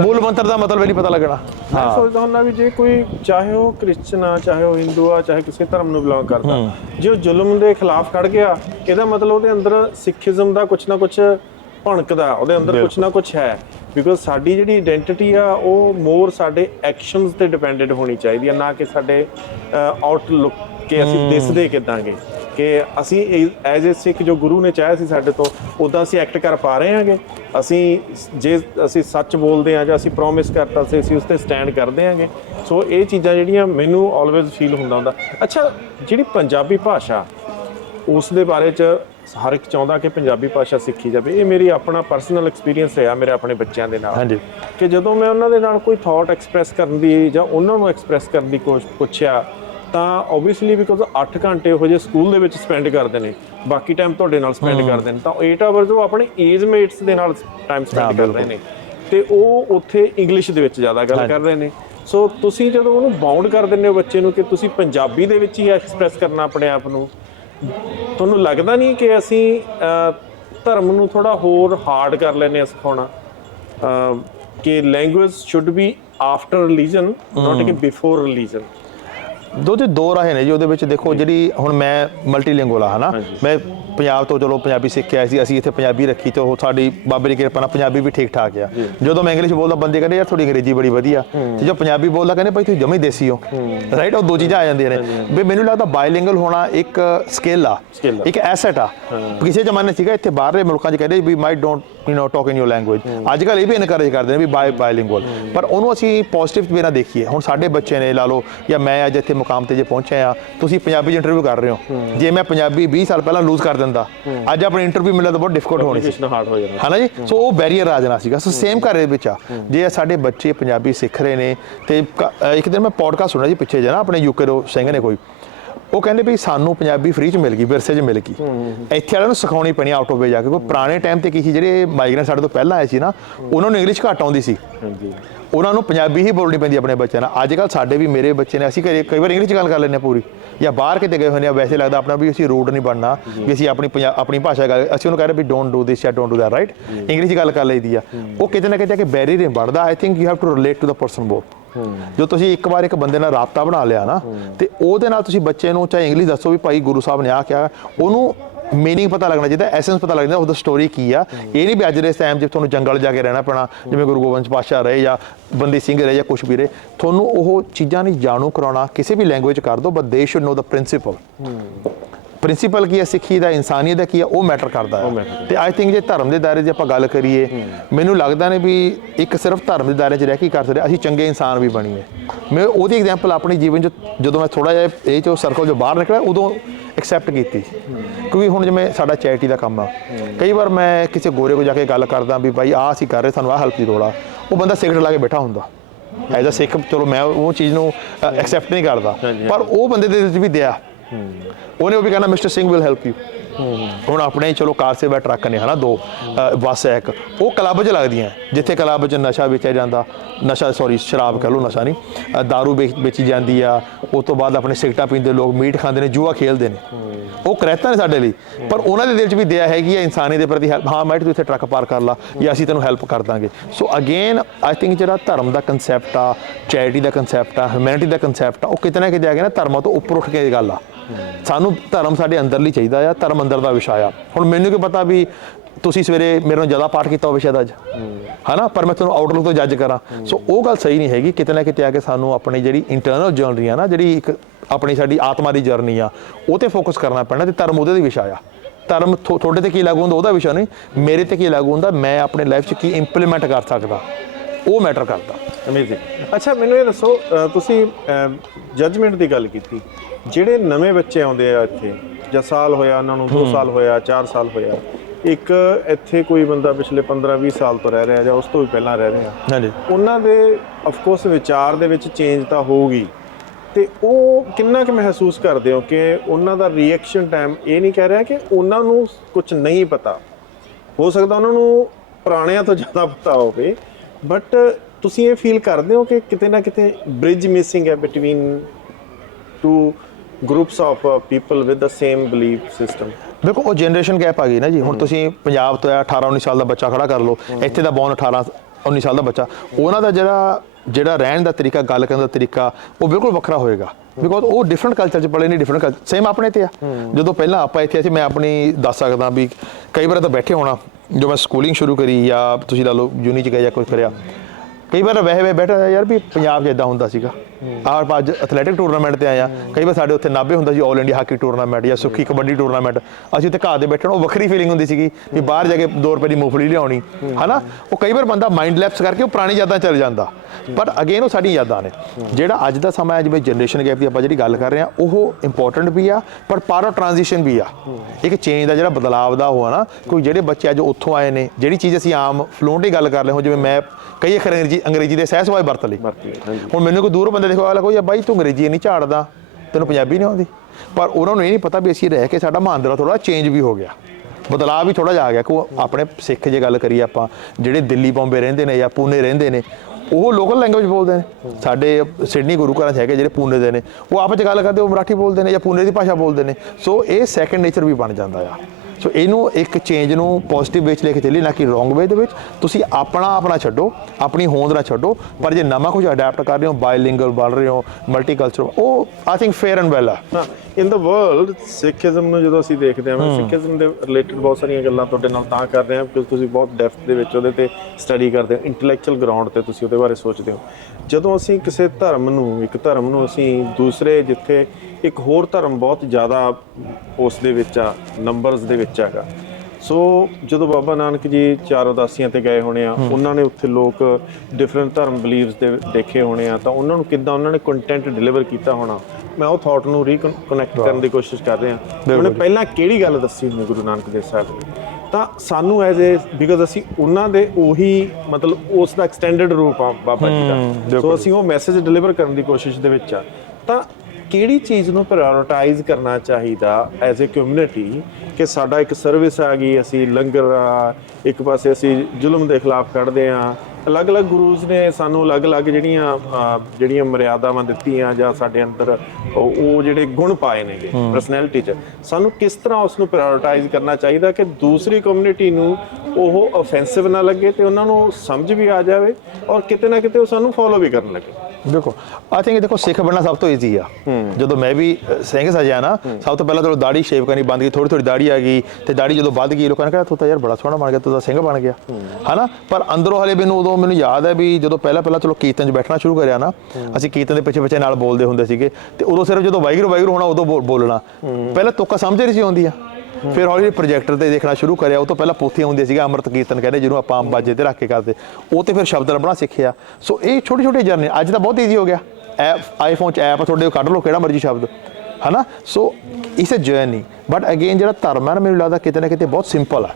ਮੂਲ ਮੰਤਰ ਦਾ ਮਤਲਬ ਹੀ ਨਹੀਂ ਪਤਾ ਲੱਗਣਾ। ਮੈਂ ਸੋਚਦਾ ਹੁੰਦਾ ਵੀ ਜੇ ਕੋਈ ਚਾਹੇ ਉਹ ਕ੍ਰਿਸਚਨ ਆ ਚਾਹੇ ਉਹ ਹਿੰਦੂ ਆ ਚਾਹੇ ਕਿਸੇ ਧਰਮ ਨੂੰ ਬਿਲੋਂਗ ਕਰਦਾ। ਜੇ ਉਹ ਜ਼ੁਲਮ ਦੇ ਖਿਲਾਫ ਖੜ ਗਿਆ ਇਹਦਾ ਮਤਲਬ ਉਹਦੇ ਅੰਦਰ ਸਿੱਖੀਜ਼ਮ ਦਾ ਕੁਝ ਨਾ ਕੁਝ ਭਣਕਦਾ ਉਹਦੇ ਅੰਦਰ ਕੁਝ ਨਾ ਕੁਝ ਹੈ। ਬਿਕੋਜ਼ ਸਾਡੀ ਜਿਹੜੀ ਆਇਡੈਂਟੀਟੀ ਆ ਉਹ ਮੋਰ ਸਾਡੇ ਐਕਸ਼ਨਸ ਤੇ ਡਿਪੈਂਡੈਂਟ ਹੋਣੀ ਚਾਹੀਦੀ ਆ ਨਾ ਕਿ ਸਾਡੇ ਆਊਟਲੁੱਕ ਕਿ ਅਸੀਂ ਦਿਸਦੇ ਕਿਦਾਂਗੇ ਕਿ ਅਸੀਂ ਐਜ਼ ਅ ਸਿੱਖ ਜੋ ਗੁਰੂ ਨੇ ਚਾਹਿਆ ਸੀ ਸਾਡੇ ਤੋਂ ਉਦਾਂ ਅਸੀਂ ਐਕਟ ਕਰ ਪਾ ਰਹੇ ਹਾਂਗੇ। ਅਸੀਂ ਜੇ ਅਸੀਂ ਸੱਚ ਬੋਲਦੇ ਹਾਂ ਜਾਂ ਅਸੀਂ ਪ੍ਰੋਮਿਸ ਕਰਤਾ ਸੀ ਅਸੀਂ ਉਸ ਤੇ ਸਟੈਂਡ ਕਰਦੇ ਹਾਂਗੇ। ਸੋ ਇਹ ਚੀਜ਼ਾਂ ਜਿਹੜੀਆਂ ਮੈਨੂੰ ਆਲਵੇਜ਼ ਫੀਲ ਹੁੰਦਾ ਹੁੰਦਾ। ਅੱਛਾ ਜਿਹੜੀ ਪੰਜਾਬੀ ਭਾਸ਼ਾ ਉਸ ਦੇ ਬਾਰੇ ਚ ਹਰ ਇੱਕ ਚਾਹੁੰਦਾ ਕਿ ਪੰਜਾਬੀ ਭਾਸ਼ਾ ਸਿੱਖੀ ਜਾਵੇ। ਇਹ ਮੇਰੀ ਆਪਣਾ ਪਰਸਨਲ ਐਕਸਪੀਰੀਅੰਸ ਹੈ ਮੇਰੇ ਆਪਣੇ ਬੱਚਿਆਂ ਦੇ ਨਾਲ। ਹਾਂਜੀ। ਕਿ ਜਦੋਂ ਮੈਂ ਉਹਨਾਂ ਦੇ ਨਾਲ ਕੋਈ ਥਾਟ ਐਕਸਪ੍ਰੈਸ ਕਰਨ ਦੀ ਜਾਂ ਉਹਨਾਂ ਨੂੰ ਐਕਸਪ੍ਰੈਸ ਕਰਨ ਦੀ ਕੋਸ਼ਿਸ਼ ਪੁੱਛਿਆ ਤਾਂ ਆਬਵੀਅਸਲੀ ਬਿਕੋਜ਼ 8 ਘੰਟੇ ਉਹ ਜੇ ਸਕੂਲ ਦੇ ਵਿੱਚ ਸਪੈਂਡ ਕਰਦੇ ਨੇ ਬਾਕੀ ਟਾਈਮ ਤੁਹਾਡੇ ਨਾਲ ਸਪੈਂਡ ਕਰਦੇ ਨੇ। ਤਾਂ 8 ਆਵਰਸ ਉਹ ਆਪਣੇ ਏਜ ਮੇਟਸ ਦੇ ਨਾਲ ਟਾਈਮ ਸਪੈਂਡ ਕਰ ਰਹੇ ਨੇ। ਤੇ ਉਹ ਉੱਥੇ ਇੰਗਲਿਸ਼ ਦੇ ਵਿੱਚ ਜ਼ਿਆਦਾ ਗੱਲ ਕਰ ਰਹੇ ਨੇ। ਸੋ ਤੁਸੀਂ ਜਦੋਂ ਉਹਨੂੰ ਬਾਉਂਡ ਕਰ ਦਿੰਦੇ ਹੋ ਬੱਚੇ ਨੂੰ ਕਿ ਤੁਸੀਂ ਪੰਜਾਬੀ ਦੇ ਵਿੱਚ ਹੀ ਐਕਸਪ੍ਰੈਸ ਕਰਨਾ ਆਪਣੇ ਆਪ ਨੂੰ ਤੁਹਾਨੂੰ ਲੱਗਦਾ ਨਹੀਂ ਕਿ ਅਸੀਂ ਧਰਮ ਨੂੰ ਥੋੜਾ ਹੋਰ ਹਾਰਡ ਕਰ ਲੈਨੇ ਆ ਸਿਖਾਉਣਾ? ਕਿ language should be after religion not ਕਿ ਬਿਫੋਰ ਰਿਲੀਜਨ ਦੋ ਤੇ ਦੋ ਰਾਹੇ ਨੇ ਜੀ ਉਹਦੇ ਵਿੱਚ ਦੇਖੋ ਜਿਹੜੀ ਹੁਣ ਮੈਂ ਮਲਟੀਲਿੰਗੁਅਲ ਆ ਹਨਾ? ਮੈਂ ਪੰਜਾਬ ਤੋਂ ਚਲੋ ਪੰਜਾਬੀ ਸਿੱਖ ਕੇ ਆਇਆ ਸੀ ਅਸੀਂ ਇੱਥੇ ਪੰਜਾਬੀ ਰੱਖੀ ਤੇ ਉਹ ਸਾਡੀ ਬਾਬੇ ਦੀ ਕਿਰਪਾ ਨਾਲ ਪੰਜਾਬੀ ਵੀ ਠੀਕ ਠਾਕ ਆ। ਜਦੋਂ ਮੈਂ ਇੰਗਲਿਸ਼ ਬੋਲਦਾ ਬੰਦੇ ਕਹਿੰਦੇ ਯਾਰ ਤੁਹਾਡੀ ਅੰਗਰੇਜ਼ੀ ਬੜੀ ਵਧੀਆ। ਤੇ ਜੋ ਪੰਜਾਬੀ ਬੋਲਦਾ ਕਹਿੰਦੇ ਭਾਈ ਤੁਸੀਂ ਜਮੇ ਦੇਸੀ ਹੋ। ਰਾਈਟ ਉਹ ਦੋ ਚੀਜ਼ਾਂ ਆ ਜਾਂਦੀਆਂ ਨੇ। ਵੀ ਮੈਨੂੰ ਲੱਗਦਾ ਬਾਇਲਿੰਗੁਅਲ ਹੋਣਾ ਇੱਕ ਸਕਿੱਲ ਆ। ਇੱਕ ਐਸੈਟ ਆ। ਕਿਸੇ ਜ਼ਮਾਨੇ ਸੀਗਾ ਇੱਥੇ ਬਾਹਰਲੇ ਮੁਲਕਾਂ 'ਚ ਕਹਿੰਦੇ ਵੀ my don't you know talk in your language ਅੱਜ ਕੱਲ੍ਹ ਇਹ ਵੀ ਇਨਕਰੇਜ ਕਰਦੇ ਨੇ ਵੀ ਬਾਈ ਬਾਇਲਿੰਗੁਅਲ ਪਰ ਉਹਨੂੰ ਅਸੀਂ ਪੋਜ਼ਿਟਿਵ ਵੇ ਨਾਲ ਦੇਖੀਏ। ਹੁਣ ਸਾਡੇ ਬੱਚੇ ਨੇ ਲਾ ਲਓ ਜਾਂ ਮੈਂ ਅੱਜ ਇੱਥੇ ਮੁਕਾਮ ਤੇ ਜੇ ਪਹੁੰਚਿਆ ਆ ਤੁਸੀਂ ਪੰਜਾਬੀ 'ਚ ਇੰਟਰਵਿਊ ਕਰ ਰਹੇ ਹੋ। ਜੇ ਮੈਂ ਪੰਜਾਬੀ 20 ਸਾਲ ਪਹਿਲਾਂ ਲੂਜ਼ ਕਰ ਦਿੰਦਾ ਅੱਜ ਆਪਣੀ ਇੰਟਰਵਿਊ ਮਿਲਣਾ ਤਾਂ ਬਹੁਤ ਡਿਫਿਕਲਟ ਹੋਣੀ ਸੀ। ਹਾਰਡ ਹੋ ਜਾਣਾ। ਹਨਾ ਜੀ? ਸੋ ਉਹ ਬੈਰੀਅਰ ਆ ਜਾਣਾ ਸੀਗਾ। ਸੋ ਸੇਮ ਘਰ ਦੇ ਵਿੱਚ ਆ। ਜੇ ਸਾਡੇ ਬੱਚੇ ਪੰਜਾਬੀ ਸਿੱਖ ਰਹੇ ਨੇ ਤੇ ਇੱਕ ਦਿਨ ਮੈਂ ਪੋਡਕਾਸਟ ਸੁਣਿਆ ਜੀ ਪਿੱਛੇ ਜੇ ਨਾ ਆਪਣੇ ਯੂਕੇ ਤੋਂ ਸਿੰਘ ਨੇ ਕੋਈ। ਉਹ ਕਹਿੰਦੇ ਵੀ ਸਾਨੂੰ ਪੰਜਾਬੀ ਫ੍ਰੀ ਚ ਮਿਲ ਗਈ ਵਿਰਸੇ ਚ ਮਿਲ ਗਈ। ਇੱਥੇ ਵਾਲਿਆਂ ਨੂੰ ਸਿਖਾਉਣੀ ਪੈਣੀ ਆਊਟ ਆਫ ਵੇ ਜਾ ਕੇ। ਕੋਈ ਪੁਰਾਣੇ ਟਾਈਮ ਤੇ ਕੀ ਸੀ ਜਿਹੜੇ ਮਾਈਗ੍ਰੈਂਟ ਸਾਡੇ ਤੋਂ ਪਹਿਲਾਂ ਆਏ ਸੀ ਨਾ ਉਹਨਾਂ ਨੂੰ ਇੰਗਲਿਸ਼ ਘੱਟ ਆਉਂਦੀ ਸੀ। ਹਾਂਜੀ। ਉਹਨਾਂ ਨੂੰ ਪੰਜਾਬੀ ਹੀ ਬੋਲਣੀ ਪੈਂਦੀ ਆਪਣੇ ਬੱਚਿਆਂ ਨਾਲ। ਅੱਜ ਕੱਲ ਸਾਡੇ ਵੀ ਮੇਰੇ ਬੱਚੇ ਨੇ ਅਸੀਂ ਘਰੇ ਕਈ ਵਾਰ ਇੰਗਲਿਸ਼ 'ਚ ਗੱਲ ਕਰ ਲੈਂਦੇ ਹਾਂ ਪੂਰੀ। ਜਾਂ ਬਾਹਰ ਕਿਤੇ ਗਏ ਹੋਏ ਨੇ ਆ, ਵੈਸੇ ਲੱਗਦਾ ਆਪਣਾ ਵੀ ਅਸੀਂ ਰੂਡ ਨਹੀਂ ਬਣਨਾ ਵੀ ਅਸੀਂ ਆਪਣੀ ਪੰਜਾ- ਆਪਣੀ ਭਾਸ਼ਾ 'ਚ ਗੱਲ ਅਸੀਂ ਉਹਨੂੰ ਕਹਿ ਰਹੇ ਵੀ ਡੋਨਟ ਡੂ ਦਿਸ ਜਾਂ don't do that right English 'ਚ ਗੱਲ ਕਰ ਲਈਦੀ ਆ। ਉਹ ਕਿਤੇ ਨਾ ਕਿਤੇ ਕਿ ਬੈਰੀਅਰ ਨਹੀਂ ਬਣਦਾ। I think you have to relate to the person both ਜੋ ਤੁਸੀਂ ਇੱਕ ਵਾਰ ਇੱਕ ਬੰਦੇ ਨਾਲ ਰਾਬਤਾ ਬਣਾ ਲਿਆ ਨਾ ਤੇ ਉਹਦੇ ਨਾਲ ਤੁਸੀਂ ਬੱਚੇ ਨੂੰ ਚਾਹੇ ਇੰਗਲਿਸ਼ ਦੱਸੋ ਵੀ ਭਾਈ ਗੁਰੂ ਸਾਹਿਬ ਨੇ ਆ ਕਿਹਾ ਉਹਨੂੰ ਮੀਨਿੰਗ ਪਤਾ ਲੱਗਣਾ ਚਾਹੀਦਾ ਐਸੈਂਸ ਪਤਾ ਲੱਗਣਾ ਉਹਦਾ ਸਟੋਰੀ ਕੀ ਆ। ਇਹ ਨਹੀਂ ਵੀ ਅੱਜ ਦੇ ਟਾਈਮ 'ਚ ਤੁਹਾਨੂੰ ਜੰਗਲ ਜਾ ਕੇ ਰਹਿਣਾ ਪੈਣਾ, ਜਿਵੇਂ ਗੁਰੂ ਗੋਬਿੰਦ ਪਾਤਸ਼ਾਹ ਰਹੇ ਜਾਂ ਬੰਦੀ ਸਿੰਘ ਰਹੇ ਜਾਂ ਕੁਛ ਵੀ ਰਹੇ। ਤੁਹਾਨੂੰ ਉਹ ਚੀਜ਼ਾਂ ਨਹੀਂ ਜਾਣੂ ਕਰਾਉਣਾ, ਕਿਸੇ ਵੀ ਲੈਂਗੁਏਜ ਕਰ ਦੋ but they should know the principle principle ਕੀ ਹੈ ਸਿੱਖੀ ਦਾ ਇਨਸਾਨੀਅਤ ਦਾ ਕੀ ਹੈ ਉਹ ਮੈਟਰ ਕਰਦਾ ਹੈ। ਤੇ ਆਈ ਥਿੰਕ ਜੇ ਧਰਮ ਦੇ ਦਾਇਰੇ 'ਚ ਆਪਾਂ ਗੱਲ ਕਰੀਏ ਮੈਨੂੰ ਲੱਗਦਾ ਨੇ ਵੀ ਇੱਕ ਸਿਰਫ ਧਰਮ ਦੇ ਦਾਇਰੇ 'ਚ ਰਹਿ ਕੇ ਕਰ ਸਕਦੇ ਅਸੀਂ ਚੰਗੇ ਇਨਸਾਨ ਵੀ ਬਣੀਏ ਮੈਂ ਉਹਦੀ ਐਗਜ਼ਾਮਪਲ ਆਪਣੀ ਜੀਵਨ 'ਚ ਜਦੋਂ ਮੈਂ ਥੋੜਾ ਜਿਹਾ ਇਹ ਚੋਂ ਸਰਕਲ ਚੋਂ ਬਾਹਰ ਨਿਕਲਿਆ ਉਦੋਂ ਐਕਸੈਪਟ ਕੀਤੀ। ਕਿਉਂਕਿ ਹੁਣ ਜਿਵੇਂ ਸਾਡਾ ਚੈਰਿਟੀ ਦਾ ਕੰਮ ਆ ਕਈ ਵਾਰ ਮੈਂ ਕਿਸੇ ਗੋਰੇ ਕੋ ਜਾ ਕੇ ਗੱਲ ਕਰਦਾ ਵੀ ਭਾਈ ਆਹ ਅਸੀਂ ਕਰ ਰਹੇ ਸਾਨੂੰ ਆਹ ਹੈਲਪ ਦੀ ਲੋੜ ਆ। ਉਹ ਬੰਦਾ ਸਿਗਰਟ ਲਾ ਕੇ ਬੈਠਾ ਹੁੰਦਾ। ਐਜ਼ ਅ ਸਿੱਖ ਚਲੋ ਮੈਂ ਉਹ ਚੀਜ਼ ਨੂੰ ਐਕਸੈਪਟ ਨਹੀਂ ਕਰਦਾ। ਪਰ ਉਹ ਬੰਦੇ ਦੇ ਵਿੱਚ ਵੀ ਦਿਆ। ਉਹਨੇ ਉਹ ਵੀ ਕਹਿਣਾ mister Singh will help you ਹੁਣ ਆਪਣੇ ਚਲੋ ਕਾਰ ਸੇਵਾ ਟਰੱਕ ਨੇ ਹਨਾ ਦੋ ਬੱਸ ਹੈ ਇੱਕ। ਉਹ ਕਲੱਬ 'ਚ ਲੱਗਦੀਆਂ ਜਿੱਥੇ ਕਲੱਬ 'ਚ ਨਸ਼ਾ ਵੇਚਿਆ ਜਾਂਦਾ। ਨਸ਼ਾ ਸੌਰੀ ਸ਼ਰਾਬ ਕਹ ਲਓ ਨਸ਼ਾ ਨਹੀਂ ਅ, ਦਾਰੂ ਵੇਚ- ਵੇਚੀ ਜਾਂਦੀ ਆ। ਉਸ ਤੋਂ ਬਾਅਦ ਆਪਣੇ ਸਿਗਰਟਾਂ ਪੀਂਦੇ ਲੋਕ ਮੀਟ ਖਾਂਦੇ ਨੇ ਜੂਆ ਖੇਲਦੇ ਨੇ। ਉਹ ਕਰੈਤਾ ਨੇ ਸਾਡੇ ਲਈ। ਪਰ ਉਹਨਾਂ ਦੇ ਦਿਲ 'ਚ ਵੀ ਦਇਆ ਹੈਗੀ ਆ ਇਨਸਾਨੀ ਦੇ ਪ੍ਰਤੀ help, ਹਾਂ ਮੈਂ ਤੂੰ ਇੱਥੇ ਟਰੱਕ ਪਾਰ ਕਰ ਲਾ ਜਾਂ ਅਸੀਂ ਤੈਨੂੰ ਹੈਲਪ ਕਰ ਦਾਂਗੇ। ਸੋ ਅਗੇਨ ਆਈ ਥਿੰਕ ਜਿਹੜਾ ਧਰਮ ਦਾ ਕਨਸੈਪਟ ਆ ਚੈਰਿਟੀ ਦਾ ਕਨਸੈਪਟ ਆ ਹਿਊਮੈਨਿਟੀ ਦਾ ਕਨਸੈਪਟ ਆ ਉਹ ਕਿਤੇ ਨਾ ਕਿਤੇ ਆ ਨਾ ਧਰਮਾਂ ਤੋਂ ਉੱਪਰ ਉੱਠ ਕੇ ਇਹ ਗੱਲ ਆ। ਸਾਨੂੰ ਧਰਮ ਸਾਡੇ ਅੰਦਰਲੀ ਚਾਹੀਦਾ ਆ, ਧਰਮ ਅੰਦਰ ਦਾ ਵਿਸ਼ਾ ਆ। ਹੁਣ ਮੈਨੂੰ ਕੀ ਪਤਾ ਵੀ ਤੁਸੀਂ ਸਵੇਰੇ ਮੇਰੇ ਨਾਲ ਜ਼ਿਆਦਾ ਪਾਠ ਕੀਤਾ ਹੋਵੇ ਸ਼ਾਇਦ ਅੱਜ। ਹਨਾ? ਪਰ ਮੈਂ ਤੁਹਾਨੂੰ ਆਊਟਲੁੱਕ ਤੋਂ ਜੱਜ ਕਰਾਂ। ਸੋ ਉਹ ਗੱਲ ਸਹੀ ਨਹੀਂ ਹੈਗੀ। ਕਿਤੇ ਨਾ ਕਿਤੇ ਆ ਕੇ ਸਾਨੂੰ ਆਪਣੀ ਜਿਹੜੀ ਇੰਟਰਨਲ ਜਰਨੀ ਆ ਨਾ, ਜਿਹੜੀ ਇੱਕ ਆਪਣੀ ਸਾਡੀ ਆਤਮਾ ਦੀ ਜਰਨੀ ਆ, ਉਹ ਤੇ ਫੋਕਸ ਕਰਨਾ ਪੈਣਾ ਤੇ ਧਰਮ ਉਹਦੇ ਦੀ ਵਿਸ਼ਾ ਆ। ਧਰਮ ਥੋ- ਤੁਹਾਡੇ ਤੇ ਕੀ ਲਾਗੂ ਹੁੰਦਾ, ਉਹਦਾ ਵਿਸ਼ਾ ਨਹੀਂ। ਮੇਰੇ ਤੇ ਕੀ ਲਾਗੂ ਹੁੰਦਾ, ਮੈਂ ਆਪਣੇ ਲਾਈਫ 'ਚ ਕੀ ਇੰਪਲੀਮੈਂਟ ਕਰ ਸਕਦਾ। ਉਹ ਮੈਟਰ ਕਰਦਾ। ਅਮੇਜ਼ਿੰਗ ਅੱਛਾ ਮੈਨੂੰ ਇਹ ਦੱਸੋ ਅ, ਤੁਸੀਂ ਜੱਜਮੈਂਟ ਦੀ ਗੱਲ ਕੀਤੀ। ਜਿਹੜੇ ਨਵੇਂ ਬੱਚੇ ਆਉਂਦੇ ਆ ਇੱਥੇ ਜਾਂ ਸਾਲ ਹੋਇਆ ਉਹਨਾਂ ਨੂੰ 2 ਸਾਲ ਹੋਇਆ 4 ਸਾਲ ਹੋਇਆ ਇੱਕ ਇੱਥੇ ਕੋਈ ਬੰਦਾ ਪਿਛਲੇ 15 20 ਸਾਲ ਤੋਂ ਰਹਿ ਰਿਹਾ ਜਾਂ ਉਸ ਤੋਂ ਵੀ ਪਹਿਲਾਂ ਰਹਿ ਰਿਹਾ। ਹਾਂਜੀ। ਉਹਨਾਂ ਦੇ ਆਫ ਕੋਰਸ ਵਿਚਾਰ ਦੇ ਵਿੱਚ ਚੇਂਜ ਤਾਂ ਹੋਊਗੀ। ਤੇ ਉਹ ਕਿੰਨਾ ਕੁ ਮਹਿਸੂਸ ਕਰਦੇ ਹੋ ਕਿ ਉਹਨਾਂ ਦਾ ਰਿਐਕਸ਼ਨ ਟਾਈਮ ਇਹ ਨਹੀਂ ਕਹਿ ਰਿਹਾ ਕਿ ਉਹਨਾਂ ਨੂੰ ਕੁਝ ਨਹੀਂ ਪਤਾ? ਹੋ ਸਕਦਾ ਉਹਨਾਂ ਨੂੰ ਪੁਰਾਣਿਆਂ ਤੋਂ ਜ਼ਿਆਦਾ ਪਤਾ ਹੋਵੇ ਬਟ ਤੁਸੀਂ ਇਹ ਫੀਲ ਕਰਦੇ ਹੋ ਕਿ ਕਿਤੇ ਨਾ ਕਿਤੇ ਬ੍ਰਿਜ ਮਿਸਿੰਗ ਹੈ between two groups of people with the same belief system ਦੇਖੋ ਉਹ ਜਨਰੇਸ਼ਨ ਗੈਪ ਆ ਗਈ ਨਾ ਜੀ। ਹੁਣ ਤੁਸੀਂ ਪੰਜਾਬ ਤੋਂ ਆ 18 19 ਸਾਲ ਦਾ ਬੱਚਾ ਖੜਾ ਕਰ ਲਓ। ਇੱਥੇ ਦਾ ਬੌਨ 18 19 ਸਾਲ ਦਾ ਬੱਚਾ। ਉਹਨਾਂ ਦਾ ਜਿਹੜਾ ਜਿਹੜਾ ਰਹਿਣ ਦਾ ਤਰੀਕਾ ਗੱਲ ਕਰਨ ਦਾ ਤਰੀਕਾ ਉਹ ਬਿਲਕੁਲ ਵੱਖਰਾ ਹੋਏਗਾ। ਬਿਕੋਜ਼ ਉਹ ਡਿਫਰੈਂਟ ਕਲਚਰ ਚ ਪੜੇ ਨੇ ਡਿਫਰੈਂਟ ਕਲਚਰ ਸੇਮ ਆਪਣੇ ਤੇ ਆ। ਜਦੋਂ ਪਹਿਲਾਂ ਆਪਾਂ ਇੱਥੇ ਸੀ ਮੈਂ ਆਪਣੀ ਦੱਸ ਸਕਦਾ ਵੀ ਕਈ ਵਾਰ ਤਾਂ ਬੈਠੇ ਹੋਣਾ ਜੋ ਮੈਂ ਸਕੂਲਿੰਗ ਸ਼ੁਰੂ ਕਰੀ ਜਾਂ ਤੁਸੀਂ ਲਾ ਲਓ ਯੂਨੀ ਚ ਗਏ ਜਾਂ ਕੁਝ ਕਰਿਆ। ਕਈ ਵਾਰ ਵਹਿ ਵਹਿ ਬੈਠਾ ਯਾਰ ਵੀ ਪੰਜਾਬ 'ਚ ਇਦਾਂ ਹੁੰਦਾ ਸੀਗਾ। ਆਹ ਅੱਜ ਐਥਲੈਟਿਕ ਟੂਰਨਾਮੈਂਟ ਤੇ ਆਇਆ ਕਈ ਵਾਰ ਸਾਡੇ ਉੱਥੇ ਨਾਭੇ ਹੁੰਦਾ ਸੀ 올 ਇੰਡੀਆ ਹਾਕੀ ਟੂਰਨਾਮੈਂਟ ਜਾਂ ਸੁੱਖੀ ਕਬੱਡੀ ਟੂਰਨਾਮੈਂਟ ਅਸੀਂ ਉੱਥੇ ਘਾਹ ਤੇ ਬੈਠਣ ਉਹ ਵੱਖਰੀ ਫੀਲਿੰਗ ਹੁੰਦੀ ਸੀਗੀ ਵੀ ਬਾਹਰ ਜਾ ਕੇ 2 ਰੁਪਏ ਦੀ ਮੂੰਗਫਲੀ ਲਿਆਉਣੀ, ਹਨਾ? ਉਹ ਕਈ ਵਾਰ ਬੰਦਾ ਮਾਈਂਡ ਲੈਪਸ ਕਰਕੇ ਉਹ ਪੁਰਾਣੀ ਯਾਦਾਂ ਚਲ ਜਾਂਦਾ। ਪਰ ਅਗੇਨ ਉਹ ਸਾਡੀ ਯਾਦਾਂ ਨੇ। ਜਿਹੜਾ ਅੱਜ ਦਾ ਸਮਾਂ ਹੈ, ਜਿਵੇਂ ਜਨਰੇਸ਼ਨ ਗੈਪ ਦੀ ਆਪਾਂ ਜਿਹੜੀ ਗੱਲ ਕਰ ਰਹੇ ਹਾਂ, ਉਹ ਇੰਪੋਰਟੈਂਟ ਵੀ ਆ, ਪਰ ਪਾਰ ਆਫ ਟ੍ਰਾਂਜੀਸ਼ਨ ਵੀ ਆ। ਇੱਕ ਚੇਂਜ ਦਾ ਜਿਹੜਾ ਬਦਲਾਵ ਦਾ ਹੋਆ ਨਾ, ਕੋਈ ਜਿਹੜੇ ਬੱਚੇ ਅੱਜ ਉੱਥੋਂ ਆਏ ਨੇ, ਜਿਹੜੀ ਚੀਜ਼ ਅਸੀਂ ਆਮ ਫਲੂਐਂਟਲੀ ਗੱਲ ਕਰ ਰਹੇ ਹੋ, ਜਿਵੇਂ ਮੈਂ ਕਈ ਅੱਖਰ ਅੰਗਰੇਜ਼ੀ ਅੰਗਰੇਜ਼ੀ ਦੇ ਸਹਿ ਸੁਭਾਅ ਵਰਤ ਲਈ ਹੁਣ ਮੈਨੂੰ ਕੋਈ ਦੂਰੋਂ ਬੰਦੇ ਦੇਖੋ ਅਗਲਾ ਕੋਈ ਬਾਈ ਤੂੰ ਅੰਗਰੇਜ਼ੀ ਨਹੀਂ ਝਾੜਦਾ ਤੈਨੂੰ ਪੰਜਾਬੀ ਨਹੀਂ ਆਉਂਦੀ। ਪਰ ਉਹਨਾਂ ਨੂੰ ਇਹ ਨਹੀਂ ਪਤਾ ਵੀ ਅਸੀਂ ਰਹਿ ਕੇ ਸਾਡਾ ਮਹਾਂਦਰਾ ਥੋੜਾ ਚੇਂਜ ਵੀ ਹੋ ਗਿਆ। ਬਦਲਾਅ ਵੀ ਥੋੜਾ ਜਿਹਾ ਆ ਗਿਆ। ਕੋ ਆਪਣੇ ਸਿੱਖ ਜੇ ਗੱਲ ਕਰੀਏ ਆਪਾਂ ਜਿਹੜੇ ਦਿੱਲੀ ਬੰਬੇ ਰਹਿੰਦੇ ਨੇ ਜਾਂ ਪੂਨੇ ਰਹਿੰਦੇ ਨੇ ਉਹ ਲੋਕਲ ਲੈਂਗੁਏਜ ਬੋਲਦੇ ਨੇ। ਸਾਡੇ ਸਿਡਨੀ ਗੁਰੂ ਘਰਾਂ 'ਚ ਹੈਗੇ ਜਿਹੜੇ ਪੂਨੇ ਦੇ ਨੇ ਉਹ ਆਪਸ 'ਚ ਗੱਲ ਕਰਦੇ ਉਹ ਮਰਾਠੀ ਬੋਲਦੇ ਨੇ ਜਾਂ ਪੂਨੇ ਦੀ ਭਾਸ਼ਾ ਬੋਲਦੇ ਨੇ। ਸੋ ਇਹ ਸੈਕੰਡ ਨੇਚਰ ਵੀ ਬਣ ਜਾਂਦਾ ਆ। ਸੋ ਇਹਨੂੰ ਇੱਕ ਚੇਂਜ ਨੂੰ ਪੋਜ਼ਿਟਿਵ ਵਿੱਚ ਲੈ ਕੇ ਚੱਲੀ ਨਾ ਕਿ ਰੋਂਗ ਵੇ ਦੇ ਵਿੱਚ। ਤੁਸੀਂ ਆਪਣਾ ਆਪਣਾ ਛੱਡੋ ਆਪਣੀ ਹੋਂਦ ਨਾ ਛੱਡੋ ਪਰ ਜੇ ਨਵਾਂ ਕੁਝ ਅਡਾਪਟ ਕਰ ਰਹੇ ਹੋ ਬਾਇਲਿੰਗੁਅਲ ਬਣ ਰਹੇ ਹੋ ਮਲਟੀਕਲਚਰ ਉਹ I think fair and well ਆ। ਹਾਂ ਇਨ ਦਾ ਵਰਲਡ ਸਿੱਖੀਜ਼ਮ ਨੂੰ ਜਦੋਂ ਅਸੀਂ ਦੇਖਦੇ ਹਾਂ ਸਿੱਖੀਜ਼ਮ ਦੇ ਰਿਲੇਟਡ ਬਹੁਤ ਸਾਰੀਆਂ ਗੱਲਾਂ ਤੁਹਾਡੇ ਨਾਲ ਤਾਂ ਕਰ ਰਿਹਾ ਕਿਉਂਕਿ ਤੁਸੀਂ ਬਹੁਤ ਡੈਪਥ ਦੇ ਵਿੱਚ ਉਹਦੇ ਤੇ ਸਟੱਡੀ ਕਰਦੇ ਹੋ ਇੰਟੈਲੈਕਚੁਅਲ ਗਰਾਊਂਡ ਤੇ ਤੁਸੀਂ ਉਹਦੇ ਬਾਰੇ ਸੋਚਦੇ ਹੋ। ਜਦੋਂ ਅਸੀਂ ਕਿਸੇ ਧਰਮ ਨੂੰ ਇੱਕ ਧਰਮ ਨੂੰ ਅਸੀਂ ਦੂਸਰੇ ਜਿੱਥੇ ਇੱਕ ਹੋਰ ਧਰਮ ਬਹੁਤ ਜ਼ਿਆਦਾ ਉਸ ਦੇ ਵਿੱਚ ਆ ਨੰਬਰਸ ਦੇ ਵਿੱਚ ਹੈਗਾ। ਸੋ ਜਦੋਂ ਬਾਬਾ ਨਾਨਕ ਜੀ ਚਾਰ ਉਦਾਸੀਆਂ ਤੇ ਗਏ ਹੋਣੇ ਆ ਉਹਨਾਂ ਨੇ ਉੱਥੇ ਲੋਕ ਡਿਫਰੈਂਟ ਧਰਮ ਬਲੀਵਸ ਦੇ ਦੇਖੇ ਹੋਣੇ ਆ ਤਾਂ ਉਹਨਾਂ ਨੂੰ ਕਿੱਦਾਂ ਉਹਨਾਂ ਨੇ ਕੰਟੈਂਟ ਡਿਲੀਵਰ ਕੀਤਾ ਹੋਣਾ ਮੈਂ ਉਹ ਥਾਟ ਨੂੰ ਰੀਕਨੈਕਟ ਕਰਨ ਦੀ ਕੋਸ਼ਿਸ਼ ਕਰ ਰਿਹਾ। ਉਹਨੇ ਪਹਿਲਾਂ ਕਿਹੜੀ ਗੱਲ ਦੱਸੀ ਹੁੰਦੀ ਗੁਰੂ ਨਾਨਕ ਦੇਵ ਸਾਹਿਬ ਨੇ ਤਾਂ ਸਾਨੂੰ ਐਜ਼ ਏ ਬਿਕਾਜ਼ ਅਸੀਂ ਉਹਨਾਂ ਦੇ ਉਹੀ ਮਤਲਬ ਉਸ ਦਾ ਐਕਸਟੈਂਡਡ ਰੂਪ ਆ ਬਾਬਾ ਜੀ ਦਾ। ਸੋ ਅਸੀਂ ਉਹ ਮੈਸੇਜ ਡਿਲੀਵਰ ਕਰਨ ਦੀ ਕੋਸ਼ਿਸ਼ ਦੇ ਵਿੱਚ ਆ। ਤਾਂ ਕਿਹੜੀ ਚੀਜ਼ ਨੂੰ ਪ੍ਰਾਇੋਰਟਾਈਜ਼ ਕਰਨਾ ਚਾਹੀਦਾ ਐਜ਼ ਅ ਕਮਿਊਨਿਟੀ ਕਿ ਸਾਡਾ ਇੱਕ ਸਰਵਿਸ ਆ ਗਈ ਅਸੀਂ ਲੰਗਰ ਆ ਇੱਕ ਪਾਸੇ ਅਸੀਂ ਜ਼ੁਲਮ ਦੇ ਖਿਲਾਫ ਕੱਢਦੇ ਆ। ਅਲੱਗ-ਅਲੱਗ ਗੁਰੂਜ਼ ਨੇ ਸਾਨੂੰ ਅਲੱਗ-ਅਲੱਗ ਜਿਹੜੀਆਂ ਜਿਹੜੀਆਂ ਮਰਿਆਦਾਵਾਂ ਦਿੱਤੀਆਂ ਜਾਂ ਸਾਡੇ ਅੰਦਰ ਉਹ ਉਹ ਜਿਹੜੇ ਗੁਣ ਪਾਏ ਨੇਗੇ ਪਰਸਨੈਲਿਟੀ 'ਚ। ਸਾਨੂੰ ਕਿਸ ਤਰ੍ਹਾਂ ਉਸ ਨੂੰ ਪ੍ਰਾਇੋਰਟਾਈਜ਼ ਕਰਨਾ ਚਾਹੀਦਾ ਕਿ ਦੂਸਰੀ ਕਮਿਊਨਿਟੀ ਨੂੰ ਉਹ ਆਫੈਂਸਿਵ ਨਾ ਲੱਗੇ ਤੇ ਉਹਨਾਂ ਨੂੰ ਸਮਝ ਵੀ ਆ ਜਾਵੇ ਔਰ ਕਿਤੇ ਨਾ ਕਿਤੇ ਉਹ ਸਾਨੂੰ ਫੋਲੋ ਵੀ ਕਰਨ ਲੱਗੇ। ਦੇਖੋ ਆਈ ਥਿੰਕ ਦੇਖੋ ਸਿੱਖ ਬਣਨਾ ਸਭ ਤੋਂ ਈਜ਼ੀ ਆ। ਜਦੋਂ ਮੈਂ ਵੀ ਸਿੰਘ ਸਜਿਆ ਨਾ ਸਭ ਤੋਂ ਪਹਿਲਾਂ ਤਾਂ ਦਾੜੀ ਸ਼ੇਵ ਕਰਨੀ ਬੰਦ ਕੀਤੀ ਥੋੜੀ ਥੋੜੀ ਦਾੜੀ ਆ ਗਈ ਤੇ ਦਾੜੀ ਜਦੋਂ ਵੱਧ ਗਈ ਲੋਕਾਂ ਨੇ ਕਿਹਾ ਤੂੰ ਤਾਂ ਯਾਰ ਬੜਾ ਸੋਹਣਾ ਬਣ ਗਿਆ ਤੂੰ ਤਾਂ ਸਿੰਘ ਬਣ ਗਿਆ। ਹਨਾ? ਪਰ ਅੰਦਰੋਂ ਹਲੇ ਮੈਨੂੰ ਉਦੋਂ ਮੈਨੂੰ ਯਾਦ ਹੈ ਵੀ ਜਦੋਂ ਪਹਿਲਾਂ ਪਹਿਲਾਂ ਚਲੋ ਕੀਰਤਨ 'ਚ ਬੈਠਣਾ ਸ਼ੁਰੂ ਕਰਿਆ ਨਾ ਅਸੀਂ ਕੀਰਤਨ ਦੇ ਪਿੱਛੇ ਪਿੱਛੇ ਨਾਲ ਬੋਲਦੇ ਹੁੰਦੇ ਸੀਗੇ ਤੇ ਉਦੋਂ ਸਿਰਫ ਜਦੋਂ ਵਾਹਿਗੁਰੂ ਵਾਹਿਗੁਰੂ ਹੋਣਾ ਉਦੋਂ ਬੋਲ- ਬੋਲਣਾ। ਪਹਿਲਾਂ ਤੁੱਕਾ ਸਮਝ ਨਹੀਂ ਸੀ ਆਉਂਦੀ ਆ। ਫਿਰ ਹੌਲੀ ਪ੍ਰੋਜੈਕਟਰ ਤੇ ਦੇਖਣਾ ਸ਼ੁਰੂ ਕਰਿਆ ਉਹ ਤੋਂ ਪਹਿਲਾਂ ਪੋਥੀਆਂ ਹੁੰਦੀਆਂ ਸੀਗਾ ਅੰਮ੍ਰਿਤ ਕੀਰਤਨ ਕਹਿੰਦੇ ਜਿਹਨੂੰ ਆਪਾਂ ਬਾਜੇ ਤੇ ਰੱਖ ਕੇ ਕਰਦੇ। ਉਹ ਤੇ ਫਿਰ ਸ਼ਬਦ ਲੱਭਣਾ ਸਿੱਖਿਆ। ਸੋ ਇਹ ਛੋਟੇ ਛੋਟੇ ਜਰਨੀ ਅੱਜ ਤਾਂ ਬਹੁਤ ਈਜ਼ੀ ਹੋ ਗਿਆ। ਐਪ ਆਈਫੋਨ ਚ ਐਪ ਤੁਹਾਡੇ ਕੱਢ ਲਓ ਕਿਹੜਾ ਮਰਜ਼ੀ ਸ਼ਬਦ। ਹਨਾ? So it's a journey but again ਜਿਹੜਾ ਧਰਮ ਹੈ ਨਾ ਮੈਨੂੰ ਲੱਗਦਾ ਕਿਤੇ ਨਾ ਕਿਤੇ ਬਹੁਤ ਸਿੰਪਲ ਆ।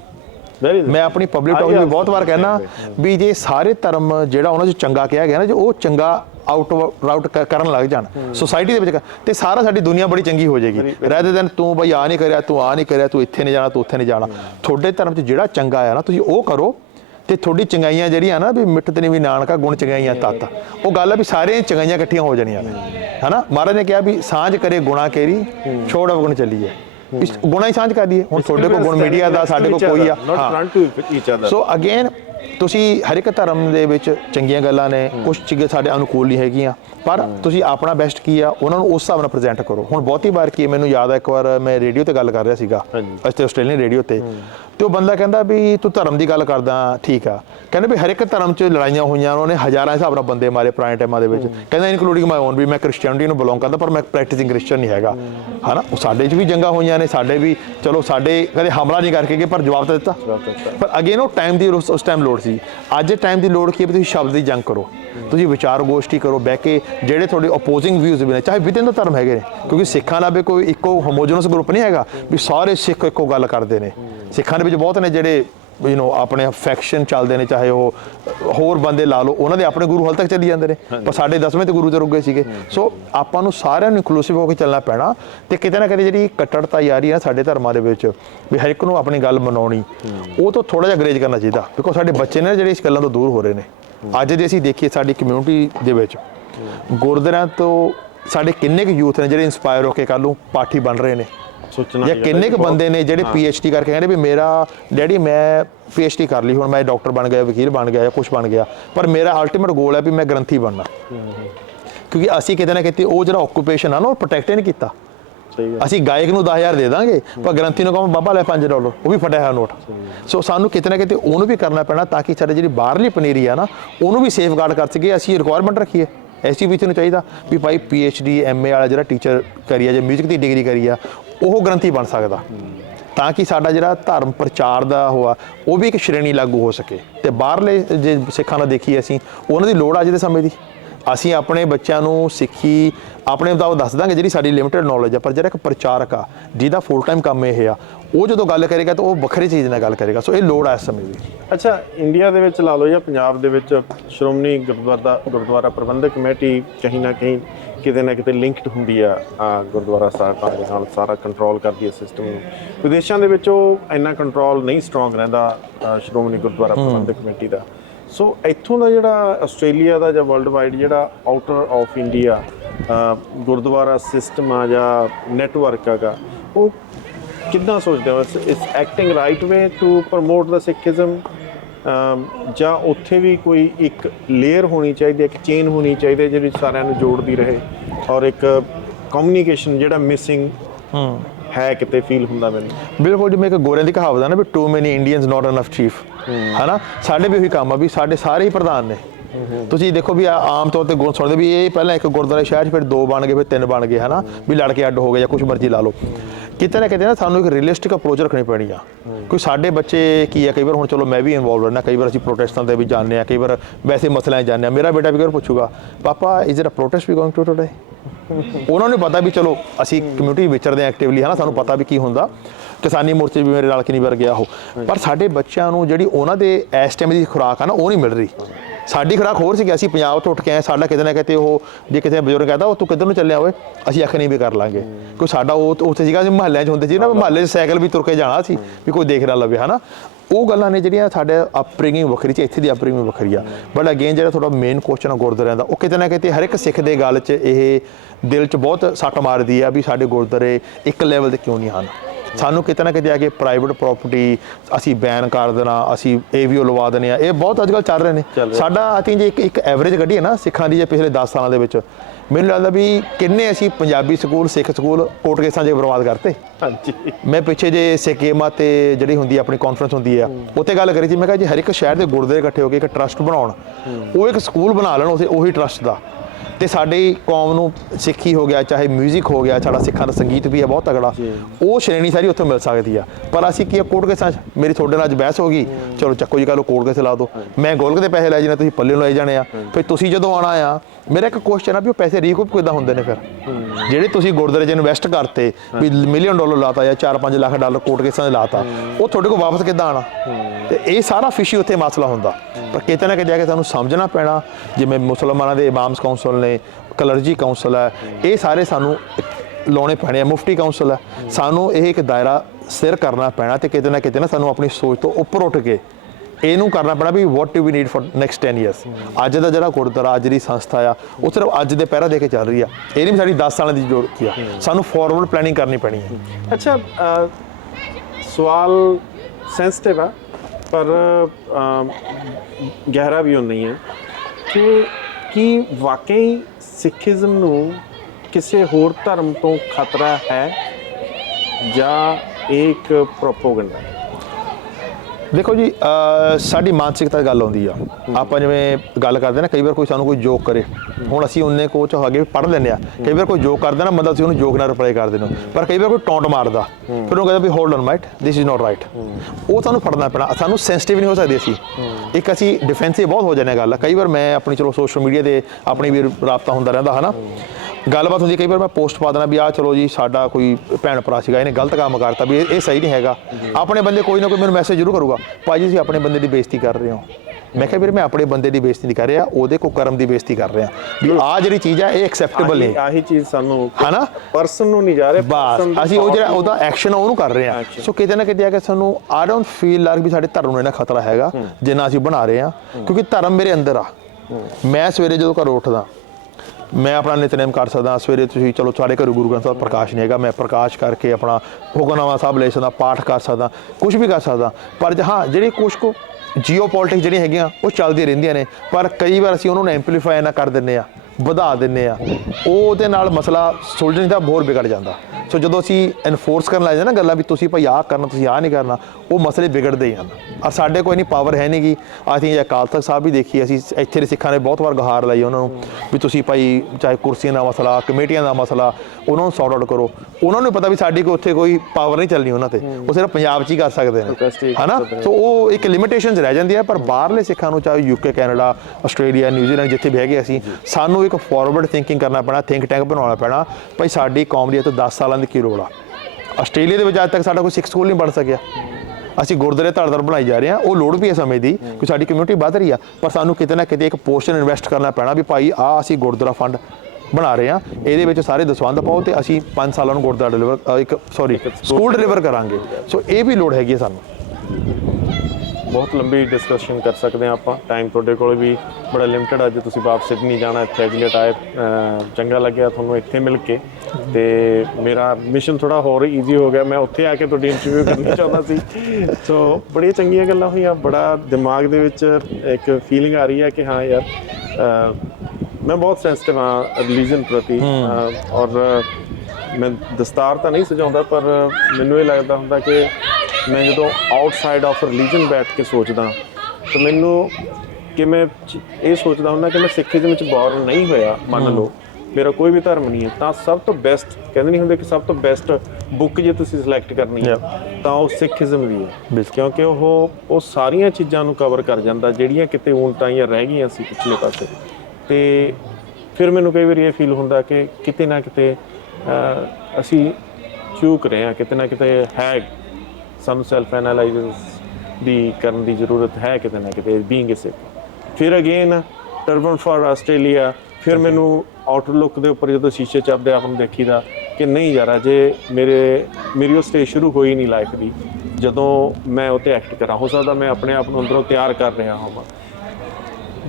ਵੈਰੀ ਮੈਂ ਆਪਣੀ ਪਬਲਿਕ ਟਾਕ ਵਿੱਚ ਬਹੁਤ ਵਾਰ ਕਹਿਣਾ ਵੀ ਜੇ ਸਾਰੇ ਧਰਮ ਜਿਹੜਾ ਉਹਨਾਂ 'ਚ ਚੰਗਾ ਕਿਹਾ ਗਿਆ ਨਾ ਜੇ ਉਹ ਚੰਗਾ ਆਊਟ ਰਾਊਟ ਕਰਨ ਲੱਗ ਜਾਣ। ਸੋਸਾਇਟੀ ਦੇ ਵਿੱਚ ਤੇ ਸਾਰਾ ਸਾਡੀ ਦੁਨੀਆ ਬੜੀ ਚੰਗੀ ਹੋ ਜਾਏਗੀ। ਰੈਦਰ ਦੈਨ ਤੂੰ ਬਈ ਆ ਨਹੀਂ ਕਰਿਆ ਤੂੰ ਆ ਨਹੀਂ ਕਰਿਆ ਤੂੰ ਇੱਥੇ ਨਹੀਂ ਜਾਣਾ ਤੂੰ ਉੱਥੇ ਨਹੀਂ ਜਾਣਾ। ਤੁਹਾਡੇ ਧਰਮ 'ਚ ਜਿਹੜਾ ਚੰਗਾ ਆ ਨਾ ਤੁਸੀਂ ਉਹ ਕਰੋ। ਤੇ ਤੁਹਾਡੀ ਚੰਗਾਈਆਂ ਜਿਹੜੀਆਂ ਨਾ ਵੀ ਮਿੱਠ ਤੇ ਨਹੀਂ ਵੀ ਨਾਨਕਾ ਗੁਣ ਚੰਗਾਈਆਂ ਤਤ। ਉਹ ਗੱਲ ਆ ਵੀ ਸਾਰੇ ਚੰਗਾਈਆਂ ਇਕੱਠੀਆਂ ਹੋ ਜਾਣੀਆਂ। ਨੇ ਹਨਾ? ਮਹਾਰਾਜ ਨੇ ਕਿਹਾ ਵੀ ਸਾਂਝ ਕਰੇ ਗੁਣਾ ਕੇਰੀ ਛੋੜ ਅਵਗੁਣ ਚੱਲੀਏ। ਗੁਣਾ ਹੀ ਸਾਂਝ ਕਰ ਲਈਏ ਹੁਣ ਤੁਹਾਡੇ ਕੋਲ ਗੁਣ ਮੀਡੀਆ ਦਾ ਸਾਡੇ ਕੋਲ ਕੋਈ ਆ ਸੋ ਅਗੇਨ ਤੁਸੀਂ ਹਰ ਇੱਕ ਧਰਮ ਦੇ ਵਿੱਚ ਚੰਗੀਆਂ ਗੱਲਾਂ ਨੇ ਕੁਝ ਚੀਜ਼ਾਂ ਸਾਡੇ ਅਨੁਕੂਲ ਨਹੀਂ ਹੈਗੀਆਂ। ਪਰ ਤੁਸੀਂ ਆਪਣਾ ਬੈਸਟ ਕੀ ਆ ਉਹਨਾਂ ਨੂੰ ਉਸ ਹਿਸਾਬ ਨਾਲ ਪ੍ਰੈਜ਼ੈਂਟ ਕਰੋ। ਹੁਣ ਬਹੁਤੀ ਵਾਰ ਕੀ ਮੈਨੂੰ ਯਾਦ ਆ ਇੱਕ ਵਾਰ ਮੈਂ ਰੇਡੀਓ ਤੇ ਗੱਲ ਕਰ ਰਿਹਾ ਸੀਗਾ। ਅਸੀਂ ਆਸਟ੍ਰੇਲੀਅਨ ਰੇਡੀਓ ਤੇ। ਤੇ ਉਹ ਬੰਦਾ ਕਹਿੰਦਾ ਵੀ ਤੂੰ ਧਰਮ ਦੀ ਗੱਲ ਕਰਦਾ ਠੀਕ ਆ। ਕਹਿੰਦੇ ਵੀ ਹਰ ਇੱਕ ਧਰਮ 'ਚ ਲੜਾਈਆਂ ਹੋਈਆਂ ਉਹਨਾਂ ਨੇ ਹਜ਼ਾਰਾਂ ਹਿਸਾਬ ਨਾਲ ਬੰਦੇ ਮਾਰੇ ਪੁਰਾਣੇ ਟਾਈਮਾਂ ਦੇ ਵਿੱਚ। ਕਹਿੰਦਾ ਇਨਕਲੂਡਿੰਗ ਮਾਈ ਓਨ ਵੀ ਮੈਂ ਕ੍ਰਿਸਚੀਅਨਿਟੀ ਨੂੰ ਬਿਲੋਂਗ ਕਰਦਾ ਪਰ ਮੈਂ ਪ੍ਰੈਕਟਿਸਿੰਗ ਕ੍ਰਿਸਚੀਅਨ ਨਹੀਂ ਹੈਗਾ। ਹਨਾ? ਉਹ ਸਾਡੇ 'ਚ ਵੀ ਜੰਗਾਂ ਹੋਈਆਂ ਨੇ ਸਾਡੇ ਵੀ ਚਲੋ ਸਾਡੇ ਕਦੇ ਹਮਲਾ ਨਹੀਂ ਕਰਕੇ ਗਏ ਪਰ ਜਵਾਬ ਤਾਂ ਦਿੱਤਾ। ਪਰ ਅਗੇਨ ਉਹ ਟਾਈਮ ਦੀ ਉਸ ਟਾਈਮ ਲੋੜ ਸੀ। ਅੱਜ ਟਾਈਮ ਦੀ ਲੋੜ ਕੀ ਹੈ ਤੁਸੀਂ ਸ਼ਬਦ ਦੀ ਜੰਗ ਕਰੋ। ਤੁਸੀਂ ਵਿਚਾਰ ਗੋਸ਼ਟੀ ਕਰੋ ਬਹਿ ਕੇ ਜਿਹੜੇ ਤੁਹਾਡੇ ਅਪੋਜ਼ਿੰਗ ਵਿਊਜ਼ ਵੀ ਨੇ ਚਾਹੇ ਵਿਦਿਨ ਦਾ ਧਰਮ ਹੈਗੇ ਨੇ ਕਿਉਂਕਿ ਸਿੱਖਾਂ ਦਾ ਵੀ ਕੋਈ ਇੱਕੋ ਹੋਮੋਜਨਸ ਗਰੁੱਪ ਨਹੀਂ ਹੈਗਾ ਵੀ ਸਾਰੇ ਸਿੱਖ ਇੱਕੋ ਗੱਲ ਕਰਦੇ ਨੇ। ਸਿੱਖਾਂ ਦੇ ਵਿੱਚ ਬਹੁਤ ਨੇ ਜਿਹੜੇ ਯੂ نو ਆਪਣੇ ਫੈਕਸ਼ਨ ਚੱਲਦੇ ਨੇ ਚਾਹੇ ਉਹ ਹੋਰ ਬੰਦੇ ਲਾ ਲਓ ਉਹਨਾਂ ਦੇ ਆਪਣੇ ਗੁਰੂ ਹਾਲ ਤੱਕ ਚੱਲੀ ਜਾਂਦੇ ਨੇ। ਪਰ ਸਾਡੇ ਦਸਵੇਂ ਤੇ ਗੁਰੂ ਤੇ ਰੁਕ ਗਏ ਸੀਗੇ। ਸੋ ਆਪਾਂ ਨੂੰ ਸਾਰਿਆਂ ਨੂੰ ਇਨਕਲੂਸਿਵ ਹੋ ਕੇ ਚੱਲਣਾ ਪੈਣਾ ਤੇ ਕਿਤੇ ਨਾ ਕਿਤੇ ਜਿਹੜੀ ਕੱਟੜਤਾ ਯਾਰੀ ਹੈ ਸਾਡੇ ਧਰਮਾਂ ਦੇ ਵਿੱਚ ਵੀ ਹਰ ਇੱਕ ਨੂੰ ਆਪਣੀ ਗੱਲ ਮਨਾਉਣੀ ਉਹ ਤੋਂ ਥੋੜਾ ਜਿਹਾ ਗਰੇਜ ਕਰਨਾ ਚਾਹੀਦਾ। ਬਿਕੋਜ਼ ਸਾਡੇ ਬੱਚੇ ਨੇ ਜਿਹੜੇ ਇਸ ਗੱਲਾਂ ਤੋਂ ਦੂਰ ਹੋ ਰਹੇ ਨੇ। ਅੱਜ ਜੇ ਅਸੀਂ ਦੇਖੀਏ ਸਾਡੀ ਕਮਿਊਨਿਟੀ ਦੇ ਵਿੱਚ ਗੁਰਦੁਆਰਿਆਂ ਤੋਂ ਸਾਡੇ ਕਿੰਨੇ ਕੁ ਯੂਥ ਨੇ ਜਿਹੜੇ ਇਨਸਪਾਇਰ ਹੋ ਕੇ ਕੱਲ ਨੂੰ ਪਾਠੀ ਬਣ ਰਹੇ ਨੇ। ਸੋਚਣਾ ਜਾਂ ਕਿੰਨੇ ਕੁ ਬੰਦੇ ਨੇ ਜਿਹੜੇ ਡੀ ਕਰਕੇ ਕਹਿੰਦੇ ਵੀ ਮੇਰਾ ਡੈਡੀ ਮੈਂ ਡੀ ਕਰ ਲਈ ਹੁਣ ਮੈਂ ਡਾਕਟਰ ਬਣ ਗਿਆ ਵਕੀਲ ਬਣ ਗਿਆ ਜਾਂ ਕੁਝ ਬਣ ਗਿਆ ਪਰ ਮੇਰਾ ਅਲਟੀਮੇਟ ਗੋਲ ਹੈ ਵੀ ਮੈਂ ਗ੍ਰੰਥੀ ਬਣਨਾ। ਕਿਉਂਕਿ ਅਸੀਂ ਕਿਤੇ ਨਾ ਕਿਤੇ ਉਹ ਜਿਹੜਾ ਆਕੂਪੇਸ਼ਨ ਆ ਨਾ ਉਹ ਪ੍ਰੋਟੈਕਟ ਹੀ ਨਹੀਂ ਕੀਤਾ। ਅਸੀਂ ਗਾਇਕ ਨੂੰ 10000 ਦੇ ਦਾਂਗੇ ਪਰ ਗ੍ਰੰਥੀ ਨੂੰ ਕਹਾਂ ਬਾਬਾ ਲੈ 5 ਡਾਲਰ ਉਹ ਵੀ ਫਟਿਆ ਹੋਇਆ ਨੋਟ। ਸੋ ਸਾਨੂੰ ਕਿਤੇ ਨਾ ਕਿਤੇ ਉਹਨੂੰ ਵੀ ਕਰਨਾ ਪੈਣਾ ਤਾਂ ਕਿ ਸਾਡੇ ਜਿਹੜੀ ਬਾਹਰਲੀ ਪਨੀਰੀ ਆ ਨਾ ਉਹਨੂੰ ਵੀ ਸੇਫਗਾਰਡ ਕਰ ਸਕੀਏ ਅਸੀਂ ਰਿਕੁਆਇਰਮੈਂਟ ਰੱਖੀਏ। ਐਸੀ ਵਿੱਚ ਨੂੰ ਚਾਹੀਦਾ ਵੀ ਭਾਈ ਡੀ ਐਮਏ ਵਾਲਾ ਜਿਹੜਾ ਟੀਚਰ ਕਰੀ ਆ ਜਾਂ 뮤직 ਦੀ ਡਿਗਰੀ ਕਰੀ ਆ ਉਹ ਗ੍ਰੰਥੀ ਬਣ ਸਕਦਾ। ਤਾਂ ਕਿ ਸਾਡਾ ਜਿਹੜਾ ਧਰਮ ਪ੍ਰਚਾਰ ਦਾ ਹੋਆ ਉਹ ਵੀ ਇੱਕ ਸ਼੍ਰੇਣੀ ਲਾਗੂ ਹੋ ਸਕੇ। ਤੇ ਬਾਹਰਲੇ ਜੇ ਸਿੱਖਾਂ ਨਾਲ ਦੇਖੀਏ ਅਸੀਂ, ਉਹਨਾਂ ਦੀ ਲੋੜ ਅੱਜ ਦੇ ਸਮੇਂ ਦੀ। ਅਸੀਂ ਆਪਣੇ ਬੱਚਿਆਂ ਨੂੰ ਸਿੱਖੀ, ਆਪਣੇ ਮੁਤਾਬਕ ਦੱਸ ਦਾਂਗੇ ਜਿਹੜੀ ਸਾਡੀ ਲਿਮਿਟਡ ਨੌਲੇਜ ਆ, ਪਰ ਜਿਹੜਾ ਇੱਕ ਪ੍ਰਚਾਰਕ ਆ, ਜਿਹਦਾ ਫੁੱਲ ਟਾਈਮ ਕੰਮ ਇਹ ਆ, ਉਹ ਜਦੋਂ ਗੱਲ ਕਰੇਗਾ ਤਾਂ ਉਹ ਵੱਖਰੀ ਚੀਜ਼ ਨਾਲ ਗੱਲ ਕਰੇਗਾ। ਸੋ ਇਹ ਲੋੜ ਆ ਇਸ ਸਮੇਂ ਦੀ। ਅੱਛਾ ਇੰਡੀਆ ਦੇ ਵਿੱਚ ਲਾ ਲਓ ਜਾਂ ਪੰਜਾਬ ਦੇ ਵਿੱਚ ਸ਼੍ਰੋਮਣੀ ਗੁਰਦੁਆਰਾ ਗੁਰਦੁਆਰਾ ਪ੍ਰਬੰਧਕ ਕਮੇਟੀ ਕहीं ਨਾ ਕਹੀਂ ਕਿਤੇ ਨਾ ਕਿਤੇ ਲਿੰਕਡ ਹੁੰਦੀ ਆ ਆ ਗੁਰਦੁਆਰਾ ਸਾਹਿਬਾਨ ਦੇ ਨਾਲ ਸਾਰਾ ਕੰਟਰੋਲ ਕਰਦੀ ਹੈ ਸਿਸਟਮ ਨੂੰ। ਵਿਦੇਸ਼ਾਂ ਦੇ ਵਿੱਚ ਉਹ ਇੰਨਾ ਕੰਟਰੋਲ ਨਹੀਂ ਸਟਰੋਂਗ ਰਹਿੰਦਾ ਸ਼੍ਰੋਮਣੀ ਗੁਰਦੁਆਰਾ ਪ੍ਰਬੰਧਕ ਕਮੇਟੀ ਦਾ। ਸੋ ਇੱਥੋਂ ਦਾ ਜਿਹੜਾ ਆਸਟ੍ਰੇਲੀਆ ਦਾ ਜਾਂ ਵਰਲਡ ਵਾਈਡ ਜਿਹੜਾ outer of India gurdwara system ਆ ਜਾਂ ਨੈਟਵਰਕ ਹੈਗਾ ਉਹ ਕਿੱਦਾਂ ਸੋਚਦੇ ਹੋ? Is acting right way to promote the Sikhism ਜਾਂ ਉੱਥੇ ਵੀ ਕੋਈ ਇੱਕ ਲੇਅਰ ਹੋਣੀ ਚਾਹੀਦੀ ਹੈ ਇੱਕ ਚੇਨ ਹੋਣੀ ਚਾਹੀਦੀ ਹੈ ਜਿਹੜੀ ਸਾਰਿਆਂ ਨੂੰ ਜੋੜਦੀ ਰਹੇ ਔਰ ਇੱਕ ਕਮਿਊਨੀਕੇਸ਼ਨ ਜਿਹੜਾ ਮਿਸਿੰਗ ਹੂੰ। ਹੈ ਕਿਤੇ ਫੀਲ ਹੁੰਦਾ ਮੈਨੂੰ। ਬਿਲਕੁਲ ਜਿਵੇਂ ਇੱਕ ਗੋਰਿਆਂ ਦੀ ਕਹਾਵਤ ਹੈ ਨਾ ਵੀ too many Indians not enough chief ਹਨਾ? ਸਾਡੇ ਵੀ ਉਹੀ ਕੰਮ ਆ ਵੀ ਸਾਡੇ ਸਾਰੇ ਹੀ ਪ੍ਰਧਾਨ ਨੇ। ਤੁਸੀਂ ਦੇਖੋ ਵੀ ਆਮ ਤੌਰ ਤੇ ਗੁਣ ਸੁਣਦੇ ਵੀ ਇਹ ਪਹਿਲਾਂ ਇੱਕ ਗੁਰਦੁਆਰਾ ਸ਼ਹਿਰ 'ਚ ਫਿਰ ਦੋ ਬਣ ਗਏ ਫਿਰ ਤਿੰਨ ਬਣ ਗਏ ਹਨਾ? ਵੀ ਲੜ ਕੇ ਅੱਡ ਹੋ ਗਏ ਜਾਂ ਕੁਝ ਮਰਜ਼ੀ ਲਾ ਲਓ। ਕਿਤੇ ਨਾ ਕਿਤੇ ਨਾ ਸਾਨੂੰ ਇੱਕ ਰੀਅਲਿਸਟਿਕ ਅਪਰੋਚ ਰੱਖਣੀ ਪੈਣੀ ਆ। ਕੋਈ ਸਾਡੇ ਬੱਚੇ ਕੀ ਆ, ਕਈ ਵਾਰ ਹੁਣ ਚਲੋ ਮੈਂ ਵੀ ਇਨਵੋਲਵ ਰਹਿਣਾ ਕਈ ਵਾਰ ਅਸੀਂ ਪ੍ਰੋਟੈਸਟਾਂ ਦੇ ਵੀ ਜਾਂਦੇ ਆ, ਕਈ ਵਾਰ ਵੈਸੇ ਮਸਲਿਆਂ 'ਚ ਜਾਂਦੇ ਆ। ਮੇਰਾ ਬੇਟਾ ਵੀ ਕਈ ਵਾਰ ਪੁੱਛੂਗਾ, papa is it a protest we going to today ਉਹਨਾਂ ਨੂੰ ਪਤਾ ਵੀ ਚਲੋ ਅਸੀਂ ਕਮਿਊਨਿਟੀ ਵਿਚਰਦੇ ਆ ਐਕਟਿਵਲੀ ਹਨਾ? ਸਾਨੂੰ ਪਤਾ ਵੀ ਕੀ ਹੁੰਦਾ। ਕਿਸਾਨੀ ਮੋਰਚੇ ਵੀ ਮੇਰੇ ਨਾਲ ਕਿੰਨੀ ਵਾਰ ਗਿਆ ਉਹ। ਪਰ ਸਾਡੇ ਬੱਚਿਆਂ ਨੂੰ ਜਿਹੜੀ ਉਹਨਾਂ ਦੇ ਇਸ ਟਾਈਮ ਦੀ ਖੁਰਾਕ ਆ ਨਾ, ਉਹ ਨਹੀਂ ਮਿਲ ਰਹੀ। ਸਾਡੀ ਖੁਰਾਕ ਹੋਰ ਸੀ ਕਿ ਅਸੀਂ ਪੰਜਾਬ ਤੋਂ ਉੱਠ ਕੇ ਆਏ ਸਾਡਾ ਕਿਤੇ ਨਾ ਕਿਤੇ ਉਹ ਜੇ ਕਿਸੇ ਬਜ਼ੁਰਗ ਕਹਿੰਦਾ ਉਹ ਤੂੰ ਕਿੱਧਰ ਨੂੰ ਚੱਲਿਆ ਓਏ? ਅਸੀਂ ਅੱਖ ਨਹੀਂ ਵੀ ਕਰ ਲਾਂਗੇ। ਕੋਈ ਸਾਡਾ ਉਹ ਉੱਥੇ ਸੀਗਾ ਮਹੱਲਿਆਂ 'ਚ ਹੁੰਦੇ ਸੀ ਨਾ ਮਹੱਲੇ 'ਚ ਸਾਈਕਲ ਵੀ ਤੁਰ ਕੇ ਜਾਣਾ ਸੀ ਵੀ ਕੋਈ ਦੇਖ ਨਾ ਲਵੇ ਹਨਾ? ਉਹ ਗੱਲਾਂ ਨੇ ਜਿਹੜੀਆਂ ਸਾਡੇ ਅਪਬ੍ਰਿੰਗਿੰਗ ਵੱਖਰੀ ਸੀ ਇੱਥੇ ਦੀ ਅਪਬ੍ਰਿੰਗਿੰਗ ਵੱਖਰੀ ਆ। ਬਟ ਅਗੇਨ ਜਿਹੜਾ ਤੁਹਾਡਾ ਮੇਨ ਕੁਐਸਚਨ ਆ ਗੁਰਦੁਆਰਿਆਂ ਦਾ ਉਹ ਕਿਤੇ ਨਾ ਕਿਤੇ ਹਰ ਇੱਕ ਸਿੱਖ ਦੇ ਗੱਲ 'ਚ ਇਹ ਦਿਲ 'ਚ ਬਹੁਤ ਸੱਟ ਮਾਰਦੀ ਆ ਵੀ ਸਾਡੇ ਗੁਰਦੁਆਰੇ ਇੱਕ ਲੈਵਲ ਤੇ ਕਿਉਂ ਨਹੀਂ ਹਨ। ਸਾਨੂੰ ਕਿਤੇ ਨਾ ਕਿਤੇ ਆ ਕੇ ਪ੍ਰਾਈਵੇਟ ਪ੍ਰਾਪਰਟੀ ਅਸੀਂ ਬੈਨ ਕਰ ਦੇਣਾ ਅਸੀਂ ਏਵੀਓ ਲਵਾ ਦੇਣੇ ਆ। ਇਹ ਬਹੁਤ ਅੱਜਕੱਲ ਚੱਲ ਰਹੇ ਨੇ। ਸਾਡਾ ਥਿੰਕ ਜੇ ਇੱਕ ਇੱਕ ਐਵਰੇਜ ਕੱਢੀ ਹੈ ਨਾ ਸਿੱਖਾਂ ਦੀ ਜੇ ਪਿਛਲੇ 10 ਸਾਲਾਂ ਦੇ ਵਿੱਚ। ਮੈਨੂੰ ਲੱਗਦਾ ਵੀ ਕਿੰਨੇ ਅਸੀਂ Punjabi school Sikh school court ਕੇਸਾਂ 'ਚ ਬਰਬਾਦ ਕਰਤੇ। ਹਾਂਜੀ। ਮੈਂ ਪਿੱਛੇ ਜੇ ਸਿੱਕੇਮਾ ਤੇ ਜਿਹੜੀ ਹੁੰਦੀ ਆਪਣੀ ਕਾਨਫਰੰਸ ਹੁੰਦੀ ਆ ਉੱਥੇ ਗੱਲ ਕਰੀ ਸੀ। ਮੈਂ ਕਿਹਾ ਜੀ ਹਰ ਇੱਕ ਸ਼ਹਿਰ ਦੇ ਗੁਰਦੁਆਰੇ ਇਕੱਠੇ ਹੋ ਕੇ ਇੱਕ ਟਰਸਟ ਬਣਾਉਣ। ਉਹ ਇੱਕ ਸਕੂਲ ਬਣਾ ਲੈਣ ਉਸੇ ਉਹੀ ਟਰਸਟ ਦਾ। ਤੇ ਸਾਡੀ ਕੌਮ ਨੂੰ ਸਿੱਖੀ ਹੋ ਗਿਆ ਚਾਹੇ 뮤직 ਹੋ ਗਿਆ ਸਾਡਾ ਸਿੱਖਾਂ ਦਾ ਸੰਗੀਤ ਵੀ ਹੈ ਬਹੁਤ ਤਗੜਾ ਉਹ ਸ਼੍ਰੇਣੀ ਸਾਰੀ ਉੱਥੇ ਮਿਲ ਸਕਦੀ ਆ। ਪਰ ਅਸੀਂ ਕੀ ਆ, ਕੋਰਟ ਕੇਸਾਂ 'ਚ ਮੇਰੀ ਤੁਹਾਡੇ ਨਾਲ ਅੱਜ ਬਹਿਸ ਹੋ ਗਈ। ਚਲੋ ਚੱਕੋ ਜੀ ਕੱਲ੍ਹ ਕੋਰਟ ਕੇਸ ਲਾ ਦਿਓ। ਮੈਂ ਗੋਲਕ ਦੇ ਪੈਸੇ ਲੈ ਜਾਣੇ ਤੁਸੀਂ ਪੱਲੇ ਨੂੰ ਲੈ ਜਾਣੇ ਆ। ਫਿਰ ਤੁਸੀਂ ਜਦੋਂ ਆਣਾ ਆ ਮੇਰਾ ਇੱਕ ਕੁਐਸਚਨ ਆ ਵੀ ਉਹ ਪੈਸੇ ਰੀਕੂਪ ਕਿੱਦਾਂ ਹੁੰਦੇ ਨੇ ਫਿਰ? ਜਿਹੜੇ ਤੁਸੀਂ ਗੁਰਦੁਆਰੇ 'ਚ ਇਨਵੈਸਟ ਕਰਤੇ ਵੀ ਮਿਲੀਅਨ ਡਾਲਰ ਲਾਤਾ ਜਾਂ 4-5 ਲੱਖ ਡਾਲਰ ਕੋਰਟ ਕੇਸਾਂ ਦੇ ਲਾਤਾ ਉਹ ਤੁਹਾਡੇ ਕੋਲ ਵਾਪਸ ਕਿੱਦਾਂ ਆਣਾ ਤੇ ਇਹ ਸਾਰਾ ਫਿਸ਼ੀ ਉੱਥੇ ਮਸਲਾ ਹੁੰਦਾ। ਪਰ ਕਿਤੇ ਨਾ ਕਿਤੇ ਜਾ ਕੇ ਸਾਨੂੰ ਸਮਝਣਾ ਪੈਣਾ ਜਿਵੇਂ ਮੁਸਲਮਾਨਾਂ ਦੇ ਇਮਾਮਸ ਕਾਉਂਸਲ ਨੇ ਕਲਰਜੀ ਕਾਉਂਸਲ ਹੈ ਇਹ ਸਾਰੇ ਸਾਨੂੰ ਲਾਉਣੇ ਪੈਣੇ ਆ ਮੁਫਤੀ ਕਾਉਂਸਲ ਹੈ। ਸਾਨੂੰ ਇਹ ਇੱਕ ਦਾਇਰਾ ਸਿਰ ਕਰਨਾ ਪੈਣਾ ਤੇ ਕਿਤੇ ਨਾ ਕਿਤੇ ਨਾ ਸਾਨੂੰ ਆਪਣੀ ਸੋਚ ਤੋਂ ਉੱਪਰ ਉੱਠ ਕੇ ਇਹਨੂੰ ਕਰਨਾ ਪੈਣਾ ਵੀ what do we need for next 10 years ਅੱਜ ਦਾ ਜਿਹੜਾ ਗੁਰਦੁਆਰਾ, ਅੱਜ ਦੀ ਸੰਸਥਾ ਆ, ਉਹ ਸਿਰਫ ਅੱਜ ਦੇ ਪਹਿਰਾ ਦੇ ਕੇ ਚੱਲ ਰਹੀ ਆ। ਇਹ ਨਹੀਂ ਸਾਡੀ 10 ਸਾਲਾਂ ਦੀ ਜ਼ਰੂਰਤ ਆ। ਸਾਨੂੰ ਫਾਰਵਰਡ ਪਲੈਨਿੰਗ ਕਰਨੀ ਪੈਣੀ ਹੈ ਅੱਛਾ ਸਵਾਲ ਸੈਂਸਿਟਿਵ ਆ, ਪਰ ਗਹਿਰਾ ਵੀ ਉਹ ਨਹੀਂ ਹੈ ਕਿ, ਕੀ ਵਾਕਈ ਸਿੱਖੀਜ਼ਮ ਨੂੰ ਕਿਸੇ ਹੋਰ ਧਰਮ ਤੋਂ ਖਤਰਾ ਹੈ ਜਾਂ ਇਹ ਇੱਕ ਪ੍ਰੋਪੋਗੈਂਡਾ ਹੈ? ਦੇਖੋ ਜੀ ਸਾਡੀ ਮਾਨਸਿਕਤਾ ਦੀ ਗੱਲ ਆਉਂਦੀ ਆ। ਆਪਾਂ ਜਿਵੇਂ ਗੱਲ ਕਰਦੇ ਨਾ, ਕਈ ਵਾਰ ਕੋਈ ਸਾਨੂੰ ਕੋਈ ਜੋਕ ਕਰੇ। ਹੁਣ ਅਸੀਂ ਉਹਨੇ ਕੋਚ ਹੋ ਹੈਗੇ ਪੜ੍ਹ ਲੈਂਦੇ ਆ। ਕਈ ਵਾਰ ਕੋਈ ਜੋਕ ਕਰਦਾ ਨਾ, ਬੰਦਾ ਅਸੀਂ ਉਹਨੂੰ ਜੋਕ ਨਾਲ ਰਿਪਲਾਈ ਕਰ ਦਿੰਦੇ ਹਾਂ। ਪਰ ਕਈ ਵਾਰ ਕੋਈ ਟੌਂਟ ਮਾਰਦਾ। ਫਿਰ ਉਹ ਕਹਿੰਦਾ ਵੀ hold on mate this is not right ਉਹ ਸਾਨੂੰ ਫੜਨਾ ਪੈਣਾ। ਸਾਨੂੰ ਸੈਂਸਿਟਿਵ ਨਹੀਂ ਹੋ ਸਕਦੇ ਅਸੀਂ। ਇੱਕ ਅਸੀਂ ਡਿਫੈਂਸਿਵ ਬਹੁਤ ਹੋ ਜਾਂਦੇ ਗੱਲ। ਕਈ ਵਾਰ ਮੈਂ ਆਪਣੀ, ਚਲੋ ਸੋਸ਼ਲ ਮੀਡੀਆ ਤੇ ਆਪਣੀ ਵੀ ਰਾਬਤਾ ਹੁੰਦਾ ਰਹਿੰਦਾ, ਹਨਾ? ਗੱਲਬਾਤ ਹੁੰਦੀ ਹੈ, ਕਈ ਵਾਰ ਮੈਂ ਪੋਸਟ ਪਾ ਦੇਣਾ ਵੀ ਆ ਚਲੋ ਜੀ ਸਾਡਾ ਕੋਈ ਭੈਣ ਭਰਾ ਸੀਗਾ ਇਹਨੇ ਗਲਤ ਕੰਮ ਕਰਤਾ ਵੀ ਇਹ ਸਹੀ ਨਹੀਂ ਹੈਗਾ। ਆਪਣੇ ਬੰਦੇ ਕੋਈ ਨਾ ਕੋਈ ਮੈਨੂੰ ਮੈਸੇਜ ਜ਼ਰੂਰ ਕਰੂਗਾ ਭਾਜੀ ਤੁਸੀਂ ਆਪਣੇ ਬੰਦੇ ਦੀ ਬੇਇੱਜ਼ਤੀ ਕਰ ਰਹੇ ਹੋ। ਮੈਂ ਕਿਹਾ ਵੀਰ ਮੈਂ ਆਪਣੇ ਬੰਦੇ ਦੀ ਬੇਇੱਜ਼ਤੀ ਨਹੀਂ ਕਰ ਰਿਹਾ ਉਹਦੇ ਕੋ ਕਰਮ ਦੀ ਬੇਇੱਜ਼ਤੀ ਕਰ ਰਿਹਾ। ਵੀ ਆ ਜਿਹੜੀ ਚੀਜ਼ ਹੈ ਇਹ ਐਕਸੈਪਟੇਬਲ ਨਹੀਂ। ਆਹੀ ਚੀਜ਼ ਸਾਨੂੰ ਹਨਾ? ਪਰਸਨ ਨੂੰ ਨਹੀਂ ਜਾ ਰਹੇ ਬਸ ਅਸੀਂ ਉਹ ਜਿਹੜਾ ਉਹਦਾ ਐਕਸ਼ਨ ਉਹਨੂੰ ਕਰ ਰਹੇ ਹਾਂ ਸੋ ਕਿਤੇ ਨਾ ਕਿਤੇ ਆ ਕੇ ਸਾਨੂੰ I don't feel like we ਸਾਡੇ ਧਰਮ ਨੂੰ ਇਹਨਾਂ ਖਤਰਾ ਹੈਗਾ ਜਿੰਨਾ ਅਸੀਂ ਬਣਾ ਰਹੇ ਹਾਂ। ਕਿਉਂਕਿ ਧਰਮ ਮੇਰੇ ਅੰਦਰ ਆ। ਮੈਂ ਸਵੇਰੇ ਜਦੋਂ ਘਰੋਂ ਉੱਠਦਾ ਮੈਂ ਆਪਣਾ ਨਿਤਨੇਮ ਕਰ ਸਕਦਾ, ਸਵੇਰੇ ਤੁਸੀਂ ਚਲੋ ਸਾਡੇ ਘਰ ਗੁਰੂ ਗ੍ਰੰਥ ਸਾਹਿਬ ਪ੍ਰਕਾਸ਼ ਨਹੀਂ ਹੈਗਾ, ਮੈਂ ਪ੍ਰਕਾਸ਼ ਕਰਕੇ ਆਪਣਾ ਹੁਕਮਨਾਮਾ ਸਾਹਿਬ ਲੈ ਸਕਦਾ, ਪਾਠ ਕਰ ਸਕਦਾ ਕੁਝ ਵੀ ਕਰ ਸਕਦਾ। ਪਰ ਹਾਂ, ਜਿਹੜੀ ਕੁਝ ਕੋ ਜੀਓ ਪੋਲਿਟਿਕਸ ਜਿਹੜੀਆਂ ਹੈਗੀਆਂ, ਉਹ ਚੱਲਦੀਆਂ ਰਹਿੰਦੀਆਂ ਨੇ, ਪਰ ਕਈ ਵਾਰ ਅਸੀਂ ਉਹਨਾਂ ਨੂੰ ਐਂਪਲੀਫਾਈ ਨਾ ਕਰ ਦਿੰਨੇ ਆ, ਵਧਾ ਦਿੰਨੇ ਆ। ਉਹ ਉਹਦੇ ਨਾਲ ਮਸਲਾ ਸੁਲਝਣ ਦਾ ਹੋਰ ਵਿਗੜ ਜਾਂਦਾ। ਸੋ ਜਦੋਂ ਅਸੀਂ ਐਨਫੋਰਸ ਕਰਨ ਲੱਗ ਜਾਂਦੇ ਨਾ ਗੱਲਾਂ ਵੀ ਤੁਸੀਂ ਭਾਈ ਆਹ ਕਰਨਾ ਤੁਸੀਂ ਆਹ ਨਹੀਂ ਕਰਨਾ ਉਹ ਮਸਲੇ ਵਿਗੜਦੇ ਹੀ ਹਨ। ਔਰ ਸਾਡੇ ਕੋਲ ਇਨੀ ਪਾਵਰ ਹੈ ਨਹੀਂਗੀ ਅਸੀਂ ਅਕਾਲ ਤਖਤ ਸਾਹਿਬ ਵੀ ਦੇਖੀ ਅਸੀਂ ਇੱਥੇ ਦੇ ਸਿੱਖਾਂ ਨੇ ਬਹੁਤ ਵਾਰ ਗੁਹਾਰ ਲਾਈ ਉਹਨਾਂ ਨੂੰ ਵੀ ਤੁਸੀਂ ਭਾਈ ਚਾਹੇ ਕੁਰਸੀਆਂ ਦਾ ਮਸਲਾ ਕਮੇਟੀਆਂ ਦਾ ਮਸਲਾ ਉਹਨਾਂ ਨੂੰ ਸੌਟ ਆਊਟ ਕਰੋ। ਉਹਨਾਂ ਨੂੰ ਪਤਾ ਵੀ ਸਾਡੀ ਕੋਈ ਉੱਥੇ ਕੋਈ ਪਾਵਰ ਨਹੀਂ ਚੱਲਣੀ ਉਹਨਾਂ ਤੇ। ਉਹ ਸਿਰਫ ਪੰਜਾਬ 'ਚ ਹੀ ਕਰ ਸਕਦੇ ਨੇ। ਹਨਾ। ਸੋ ਉਹ ਇੱਕ ਲਿਮਿਟੇਸ਼ਨਸ ਰਹਿ ਜਾਂਦੀ ਹੈ ਪਰ ਬਾਹਰਲੇ ਸਿੱਖਾਂ ਨੂੰ ਚਾਹੇ ਯੂਕੇ ਕੈਨੇਡਾ ਆਸਟ੍ਰੇਲੀਆ ਨਿਊਜ਼ੀਲੈਂਡ ਜਿੱਥੇ ਵੀ ਹੈਗੇ ਅਸੀਂ ਸਾਨੂੰ ਇੱਕ ਫਾਰਵਰਡ ਥਿੰਕਿੰਗ ਕਰਨਾ ਪੈਣਾ ਥਿੰਕ ਟੈਂਕ ਬਣਾਉਣਾ ਪੈਣਾ। ਭਾਈ ਸਾਡੀ ਕੌਮ ਦੀ ਇਹ ਤੋਂ 10 ਸਾਲਾਂ ਦੀ ਕੀ ਲੋੜ ਆ? ਆਸਟ੍ਰੇਲੀਆ ਦੇ ਵਿੱਚ ਅੱਜ ਤੱਕ ਸਾਡਾ ਕੋਈ ਸਿੱਖ ਸਕੂਲ ਨਹੀਂ ਬਣ ਸਕਿਆ। ਅਸੀਂ ਗੁਰਦੁਆਰੇ ਧੜਧੜ ਬਣਾਈ ਜਾ ਰਹੇ ਹਾਂ। ਉਹ ਲੋੜ ਵੀ ਹੈ ਸਮੇਂ ਦੀ ਕਿ ਸਾਡੀ ਕਮਿਊਨਿਟੀ ਵੱਧ ਰਹੀ ਆ। ਪਰ ਸਾਨੂੰ ਕਿਤੇ ਨਾ ਕਿਤੇ ਇੱਕ ਪੋਰਸ਼ਨ ਇਨਵੈਸਟ ਕਰਨਾ ਪੈਣਾ ਵੀ ਭਾਈ ਆ ਅਸੀਂ ਗੁਰਦੁਆਰਾ ਫੰਡ ਬਣਾ ਰਹੇ ਹਾਂ। ਇਹਦੇ ਵਿੱਚ ਸਾਰੇ ਦਸਵੰਧ ਪਾਓ ਤੇ ਅਸੀਂ 5 ਸਾਲਾਂ ਨੂੰ ਗੁਰਦੁਆਰਾ ਡਿਲੀਵਰ ਇੱਕ ਸੌਰੀ ਸਕੂਲ ਡਿਲੀਵਰ ਕਰਾਂਗੇ। ਸੋ ਇਹ ਵੀ ਲੋੜ ਹੈਗੀ ਸਾਨੂੰ। ਬਹੁਤ ਲੰਬੀ ਡਿਸਕਸ਼ਨ ਕਰ ਸਕਦੇ ਹਾਂ ਆਪਾਂ। ਟਾਈਮ ਤੁਹਾਡੇ ਕੋਲ ਵੀ ਬੜਾ ਲਿਮਟਿਡ ਅੱਜ ਤੁਸੀਂ ਵਾਪਸ ਸਿਡਨੀ ਜਾਣਾ ਇੱਥੇ ਐਗਲੇਟ ਆਏ ਚੰਗਾ ਲੱਗਿਆ ਤੁਹਾਨੂੰ ਇੱਥੇ ਮਿਲ ਕੇ। ਤੇ ਮੇਰਾ ਮਿਸ਼ਨ ਥੋੜਾ ਹੋਰ ਈਜ਼ੀ ਹੋ ਗਿਆ। ਮੈਂ ਉੱਥੇ ਆ ਕੇ ਤੁਹਾਡੀ ਇੰਟਰਵਿਊ ਕਰਨੀ ਚਾਹੁੰਦਾ ਸੀ। ਸੋ ਬੜੀਆਂ ਚੰਗੀਆਂ ਗੱਲਾਂ ਹੋਈਆਂ। ਬੜਾ ਦਿਮਾਗ ਦੇ ਵਿੱਚ ਇੱਕ ਫੀਲਿੰਗ ਆ ਰਹੀ ਹੈ ਕਿ ਹਾਂ ਯਾਰ ਮੈਂ ਬਹੁਤ ਸੈਂਸਿਟਿਵ ਹਾਂ ਰਿਲੀਜਨ ਪ੍ਰਤੀ। ਔਰ ਮੈਂ ਦਸਤਾਰ ਤਾਂ ਨਹੀਂ ਸਜਾਉਂਦਾ ਪਰ ਮੈਨੂੰ ਇਹ ਲੱਗਦਾ ਹੁੰਦਾ ਕਿ ਮੈਂ ਜਦੋਂ ਆਊਟਸਾਈਡ ਆਫ ਰਿਲੀਜਨ ਬੈਠ ਕੇ ਸੋਚਦਾ ਤਾਂ ਮੈਨੂੰ ਕਿ ਮੈਂ ਇਹ ਸੋਚਦਾ ਹੁੰਦਾ ਕਿ ਮੈਂ ਸਿੱਖੀਜ਼ਮ ਵਿੱਚ ਬੋਰਨ ਨਹੀਂ ਹੋਇਆ ਮੰਨ ਲਓ। ਮੇਰਾ ਕੋਈ ਵੀ ਧਰਮ ਨਹੀਂ ਹੈ ਤਾਂ ਸਭ ਤੋਂ ਬੈਸਟ ਕਹਿੰਦੇ ਨਹੀਂ ਹੁੰਦੇ ਕਿ ਸਭ ਤੋਂ ਬੈਸਟ ਬੁੱਕ ਜੇ ਤੁਸੀਂ ਸਿਲੈਕਟ ਕਰਨੀ ਹੈ ਤਾਂ ਉਹ ਸਿੱਖੀਜ਼ਮ ਦੀ ਹੈ। ਕਿਉਂਕਿ ਉਹ ਉਹ ਸਾਰੀਆਂ ਚੀਜ਼ਾਂ ਨੂੰ ਕਵਰ ਕਰ ਜਾਂਦਾ ਜਿਹੜੀਆਂ ਕਿਤੇ ਊਣਤਾਈਆਂ ਰਹਿ ਗਈਆਂ ਸੀ ਪਿਛਲੇ ਪਾਸੇ। ਤੇ ਫਿਰ ਮੈਨੂੰ ਕਈ ਵਾਰੀ ਇਹ ਫੀਲ ਹੁੰਦਾ ਕਿ ਕਿਤੇ ਨਾ ਕਿਤੇ ਅਸੀਂ ਚੂਕ ਰਹੇ ਹਾਂ ਕਿਤੇ ਨਾ ਕਿਤੇ ਹੈ ਸਾਨੂੰ ਸੈਲਫ ਐਨਾਲਾਈਸਿਸ ਦੀ ਕਰਨ ਦੀ ਜ਼ਰੂਰਤ ਹੈ ਕਿਤੇ ਨਾ ਕਿਤੇ ਬੀਇੰਗ ਸਿੱਖ ਫਿਰ ਅਗੇਨ ਟਰਬਨ ਫॉर ਆਸਟ੍ਰੇਲੀਆ ਫਿਰ ਮੈਨੂੰ ਆਊਟਰ ਲੁੱਕ ਦੇ ਉੱਪਰ ਜਦੋਂ ਸ਼ੀਸ਼ੇ 'ਚ ਆਪਦੇ ਆਪ ਨੂੰ ਦੇਖੀਦਾ ਕਿ ਨਹੀਂ ਯਾਰ ਅਜੇ ਮੇਰੇ ਮੇਰੀ ਉਹ ਸਟੇਜ ਸ਼ੁਰੂ ਹੋਈ ਨਹੀਂ ਲਾਈਫ ਦੀ। ਜਦੋਂ ਮੈਂ ਉੱਤੇ ਐਕਟ ਕਰਾਂ ਹੋ ਸਕਦਾ ਮੈਂ ਆਪਣੇ ਆਪ ਨੂੰ ਅੰਦਰੋਂ ਤਿਆਰ ਕਰ ਰਿਹਾ ਹੋਵਾਂ।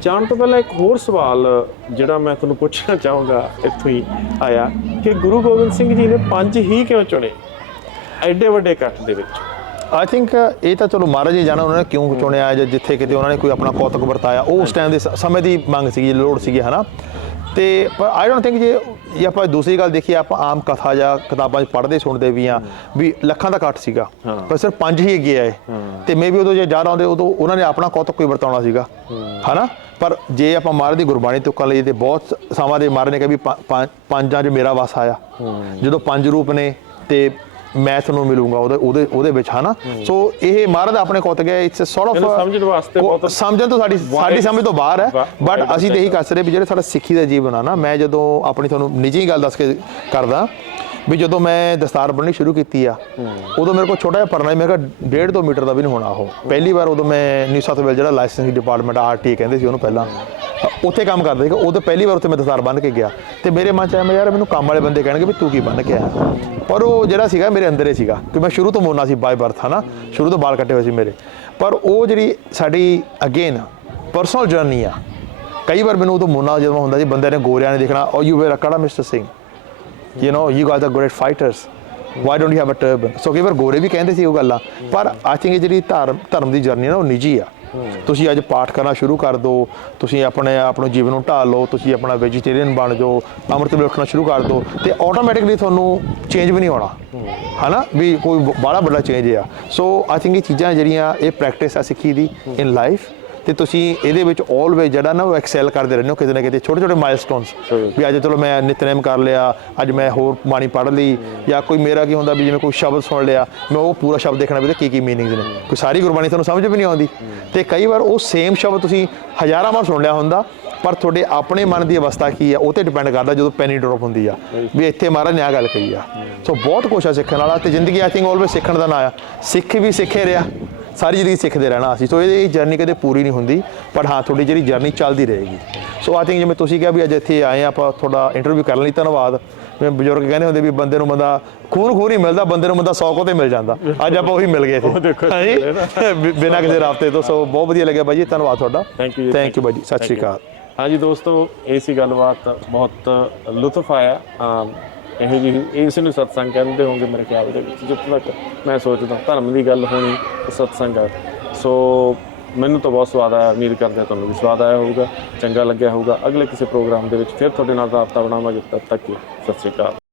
ਜਾਣ ਤੋਂ ਪਹਿਲਾਂ ਇੱਕ ਹੋਰ ਸਵਾਲ ਜਿਹੜਾ ਮੈਂ ਤੁਹਾਨੂੰ ਪੁੱਛਣਾ ਚਾਹੂੰਗਾ ਇੱਥੋਂ ਹੀ ਆਇਆ ਕਿ ਗੁਰੂ ਗੋਬਿੰਦ ਸਿੰਘ ਜੀ ਨੇ ਪੰਜ ਹੀ ਕਿਉਂ ਚੁਣੇ? ਐਡੇ ਵੱਡੇ ਇਕੱਠ ਦੇ ਵਿੱਚ। ਆਈ ਥਿੰਕ ਇਹ ਤਾਂ ਚਲੋ ਮਹਾਰਾਜ ਜੀ ਜਾਣਾ ਉਹਨਾਂ ਨੇ ਕਿਉਂ ਚੁਣਿਆ ਜਾਂ ਜਿੱਥੇ ਕਿਤੇ ਉਹਨਾਂ ਨੇ ਕੋਈ ਆਪਣਾ ਕੌਤਕ ਵਰਤਾਇਆ। ਉਹ ਉਸ ਟਾਈਮ ਦੇ ਸਮੇਂ ਦੀ ਮੰਗ ਸੀਗੀ ਲੋੜ ਸੀਗੀ ਹਨਾ? ਤੇ ਪਰ ਆਈ ਡੋਨਟ ਥਿੰਕ ਜੇ ਜੇ ਆਪਾਂ ਦੂਸਰੀ ਗੱਲ ਦੇਖੀਏ ਆਪਾਂ ਆਮ ਕਥਾ ਜਾਂ ਕਿਤਾਬਾਂ 'ਚ ਪੜ੍ਹਦੇ ਸੁਣਦੇ ਵੀ ਆ ਵੀ ਲੱਖਾਂ ਦਾ ਇਕੱਠ ਸੀਗਾ। ਪਰ ਸਿਰਫ ਪੰਜ ਹੀ ਅੱਗੇ ਆਏ। ਤੇ ਮੇਬੀ ਉਦੋਂ ਜੇ ਜ਼ਿਆਦਾ ਆਉਂਦੇ ਉਦੋਂ ਉਹਨਾਂ ਨੇ ਆਪਣਾ ਕੌਤਕ ਕੋਈ ਵਰਤਾਉਣਾ ਸੀਗਾ। ਹਨਾ? ਪਰ ਜੇ ਆਪਾਂ ਮਹਾਰਾਜ ਦੀ ਗੁਰਬਾਣੀ ਤੁਕਾਂ ਲਈ ਤੇ ਬਹੁਤ ਸਮਾਂ ਦੇ ਮਹਾਰਾਜ ਨੇ ਕਿਹਾ ਵੀ ਪੰਜਾਂ 'ਚ ਮੇਰਾ ਵਸ ਆਇਆ। ਜਦੋਂ ਪੰਜ ਰੂਪ ਨੇ ਤੇ ਮੈਂ ਤੁਹਾਨੂੰ ਮਿਲੂੰਗਾ ਉਹਦੇ ਉਹਦੇ ਉਹਦੇ ਵਿੱਚ ਹਨਾ? ਸੋ ਇਹ ਮਹਾਰਾਜ ਦਾ ਆਪਣੇ ਕੌਤਕ ਹੈ ਇਟਸ ਸੌਰਟ ਇਹਨੂੰ ਆਫ ਸਮਝਣ ਵਾਸਤੇ ਬਹੁਤ- ਸਮਝਣ ਤੋਂ ਸਾਡੀ ਸਾਡੀ ਸਮਝ ਤੋਂ ਬਾਹਰ ਹੈ। ਬਟ ਅਸੀਂ ਤੇ ਇਹੀ ਕਰ ਸਕਦੇ ਵੀ ਜਿਹੜੇ ਸਾਡਾ ਸਿੱਖੀ ਦਾ ਜੀਵਨ ਆ ਨਾ ਮੈਂ ਜਦੋਂ ਆਪਣੀ ਤੁਹਾਨੂੰ ਨਿੱਜੀ ਗੱਲ ਦੱਸ ਕੇ ਕਰਦਾ ਵੀ ਜਦੋਂ ਮੈਂ ਦਸਤਾਰ ਬੰਨਣੀ ਸ਼ੁਰੂ ਕੀਤੀ ਆ, ਉਦੋਂ ਮੇਰੇ ਕੋਲ ਛੋਟਾ ਜਿਹਾ ਪਰਨਾ ਸੀ, ਮੈਂ ਕਿਹਾ ਡੇਢ ਦੋ ਮੀਟਰ ਦਾ ਵੀ ਨਹੀਂ ਹੋਣਾ ਉਹ। ਪਹਿਲੀ ਵਾਰ ਉਦੋਂ ਮੈਂ ਨਿਊ ਸਾਊਥ ਵੇਲ ਜਿਹੜਾ ਲਾਇਸੈਂਸਿੰਗ ਡਿਪਾਰਟਮੈਂਟ ਆਰਟੀ ਕਹਿੰਦੇ ਸੀ ਉਹਨੂੰ ਪਹਿਲਾਂ। ਉੱਥੇ ਕੰਮ ਕਰਦਾ ਸੀਗਾ, ਉਦੋਂ ਪਹਿਲੀ ਵਾਰ ਉੱਥੇ ਮੈਂ ਦਸਤਾਰ ਬੰਨ ਕੇ ਗਿਆ। ਤੇ ਮੇਰੇ ਮਨ ਚ ਆਇਆ, ਮੈਂ ਯਾਰ ਮੈਨੂੰ ਕੰਮ ਵਾਲੇ ਬੰਦੇ ਕਹਿਣਗੇ ਵੀ ਤੂੰ ਕੀ ਬੰਨ ਕੇ ਆਇਆ। ਪਰ ਉਹ ਜਿਹੜਾ ਸੀਗਾ, ਮੇਰੇ ਅੰਦਰ ਹੀ ਸੀਗਾ, ਕਿ ਮੈਂ ਸ਼ੁਰੂ ਤੋਂ ਮੋਨਾ ਸੀ ਬਾਈ ਬਰਥ ਹਨਾ? ਸ਼ੁਰੂ ਤੋਂ ਬਾਲ ਕੱਟੇ ਹੋਏ ਸੀ ਮੇਰੇ। ਪਰ ਉਹ ਜਿਹੜੀ ਸਾਡੀ ਅਗੇਨ ਪਰਸਨਲ ਜਰਨੀ ਆ, ਕਈ ਵਾਰ ਮੈਨੂੰ ਉਦੋਂ ਮੋਨਾ ਜਦੋਂ ਹੁੰਦਾ ਸੀ, ਬੰਦੇ ਨੇ ਗੋਰਿਆਂ ਨੇ ਦੇਖਣਾ oh you where ਅਕੜਾ mister Singh you know you got the great fighters why don't you have a turban so ਕਈ ਵਾਰ ਗੋਰੇ ਵੀ ਕਹਿੰਦੇ ਸੀ ਉਹ ਗੱਲਾਂ ਪਰ ਆਈ ਥਿੰਕ ਇਹ ਜਿਹੜੀ ਧਰਮ ਧਰਮ ਦੀ ਜਰਨੀ ਹੈ ਨਾ ਉਹ ਨਿੱਜੀ ਆ ਤੁਸੀਂ ਅੱਜ ਪਾਠ ਕਰਨਾ ਸ਼ੁਰੂ ਕਰ ਦਿਓ ਤੁਸੀਂ ਆਪਣੇ ਆਪ ਨੂੰ ਜੀਵਨ ਨੂੰ ਢਾਲ ਲਓ ਤੁਸੀਂ ਆਪਣਾ ਵੈਜੀਟੇਰੀਅਨ ਬਣ ਜਾਓ ਅੰਮ੍ਰਿਤ ਵੇਲੇ ਉੱਠਣਾ ਸ਼ੁਰੂ ਕਰ ਦਿਓ ਤੇ ਆਟੋਮੈਟਿਕਲੀ ਤੁਹਾਨੂੰ ਚੇਂਜ ਵੀ ਨਹੀਂ ਹੋਣਾ ਹਨਾ ਵੀ ਕੋਈ ਬੜਾ ਵੱਡਾ ਚੇਂਜ ਆ ਸੋ ਆਈ ਥਿੰਕ ਇਹ ਚੀਜ਼ਾਂ ਜਿਹੜੀਆਂ ਇਹ ਪ੍ਰੈਕਟਿਸ ਆ ਸਿੱਖੀ ਦੀ ਇਨ ਲਾਈਫ ਤੇ ਤੁਸੀਂ ਇਹਦੇ ਵਿੱਚ ਆਲਵੇਜ਼ ਜਿਹੜਾ ਨਾ ਉਹ ਐਕਸੈਲ ਕਰਦੇ ਰਹਿੰਦੇ ਹੋ ਕਿਤੇ ਨਾ ਕਿਤੇ ਛੋਟੇ ਛੋਟੇ ਮਾਈਲਸਟੋਨਸ ਵੀ ਅੱਜ ਚਲੋ ਮੈਂ ਨਿਤਨੇਮ ਕਰ ਲਿਆ ਅੱਜ ਮੈਂ ਹੋਰ ਬਾਣੀ ਪੜ੍ਹ ਲਈ ਜਾਂ ਕੋਈ ਮੇਰਾ ਕੀ ਹੁੰਦਾ ਵੀ ਜਿਵੇਂ ਕੋਈ ਸ਼ਬਦ ਸੁਣ ਲਿਆ ਮੈਂ ਉਹ ਪੂਰਾ ਸ਼ਬਦ ਦੇਖਣਾ ਵੀ ਇਹਦੇ ਕੀ ਕੀ ਮੀਨਿੰਗਸ ਨੇ। ਕੋਈ ਸਾਰੀ ਗੁਰਬਾਣੀ ਤੁਹਾਨੂੰ ਸਮਝ ਵੀ ਨਹੀਂ ਆਉਂਦੀ। ਤੇ ਕਈ ਵਾਰ ਉਹ ਸੇਮ ਸ਼ਬਦ ਤੁਸੀਂ ਹਜ਼ਾਰਾਂ ਵਾਰ ਸੁਣ ਲਿਆ ਹੁੰਦਾ ਪਰ ਤੁਹਾਡੇ ਆਪਣੇ ਮਨ ਦੀ ਅਵਸਥਾ ਕੀ ਆ ਉਹ ਤੇ ਡਿਪੈਂਡ ਕਰਦਾ ਜਦੋਂ ਪੈਨੀ ਡ੍ਰੌਪ ਹੁੰਦੀ ਆ। ਵੀ ਇੱਥੇ ਮਹਾਰਾਜ ਨੇ ਆ ਗੱਲ ਕਹੀ ਆ। ਸੋ ਬਹੁਤ ਕੁਛ ਆ ਸਿੱਖਣ ਵਾਲਾ ਤੇ ਜ਼ਿੰਦਗੀ ਆਈ ਥਿੰਕ ਆਲਵੇਜ਼ ਸਿੱਖਣ ਦਾ ਨਾਂ ਆ। ਸਿੱਖ ਵੀ ਸਿੱਖੇ ਰਿਹਾ। ਸਾਰੀ ਜ਼ਿੰਦਗੀ ਸਿੱਖਦੇ ਰਹਿਣਾ ਅਸੀਂ। ਸੋ ਇਹ ਜਰਨੀ ਕਦੇ ਪੂਰੀ ਨਹੀਂ ਹੁੰਦੀ ਪਰ ਹਾਂ ਤੁਹਾਡੀ ਜਿਹੜੀ ਜਰਨੀ ਚੱਲਦੀ ਰਹੇਗੀ। ਸੋ ਆਈ ਥਿੰਕ ਜਿਵੇਂ ਤੁਸੀਂ ਕਿਹਾ ਵੀ ਅੱਜ ਇੱਥੇ ਆਏ ਆਪਾਂ ਤੁਹਾਡਾ ਇੰਟਰਵਿਊ ਕਰਨ ਲਈ ਧੰਨਵਾਦ। ਜਿਵੇਂ ਬਜ਼ੁਰਗ ਕਹਿੰਦੇ ਹੁੰਦੇ ਵੀ ਬੰਦੇ ਨੂੰ ਬੰਦਾ ਖੂਨ ਖੂਨ ਹੀ ਮਿਲਦਾ ਬੰਦੇ ਨੂੰ ਬੰਦਾ 100 ਕੋ ਤੇ ਮਿਲ ਜਾਂਦਾ। ਅੱਜ ਆਪਾਂ ਉਹੀ ਮਿਲ ਗਏ ਬਿ- ਬਿਨਾਂ ਕਿਸੇ ਰਾਬਤੇ ਤੋਂ। ਸੋ ਬਹੁਤ ਵਧੀਆ ਲੱਗਿਆ ਬਾਈ ਜੀ ਧੰਨਵਾਦ ਤੁਹਾਡਾ। You ਜੀ, ਥੈਂਕ ਯੂ ਬਾਈ ਜੀ ਸਤਿ ਸ਼੍ਰੀ ਅਕਾਲ। ਹਾਂਜੀ ਦੋਸਤੋ ਇਹ ਸੀ ਗੱਲਬਾਤ ਬਹੁਤ ਲੁਤਫ ਆਇਆ। ਇਹੋ ਜਿਹੀ ਇਸ ਨੂੰ ਸਤਸੰਗ ਕਹਿੰਦੇ ਹੋਗੇ ਮੇਰੇ ਖਿਆਲ ਦੇ ਵਿੱਚ ਜਿੱਥੇ ਤੱਕ ਮੈਂ ਸੋਚਦਾ ਧਰਮ ਦੀ ਗੱਲ ਹੋਣੀ ਸਤਸੰਗ ਆ। ਸੋ ਮੈਨੂੰ ਤਾਂ ਬਹੁਤ ਸਵਾਦ ਆਇਆ ਉਮੀਦ ਕਰਦੇ ਹਾਂ ਤੁਹਾਨੂੰ ਵੀ ਸਵਾਦ ਆਇਆ ਹੋਊਗਾ ਚੰਗਾ ਲੱਗਿਆ ਹੋਊਗਾ। ਅਗਲੇ ਕਿਸੇ ਪ੍ਰੋਗਰਾਮ ਦੇ ਵਿੱਚ ਫਿਰ ਤੁਹਾਡੇ ਨਾਲ ਰਾਬਤਾ ਬਣਾਵਾਂਗੇ ਤਦ ਤੱਕ ਜੀ, ਸਤਿ ਸ਼੍ਰੀ ਅਕਾਲ।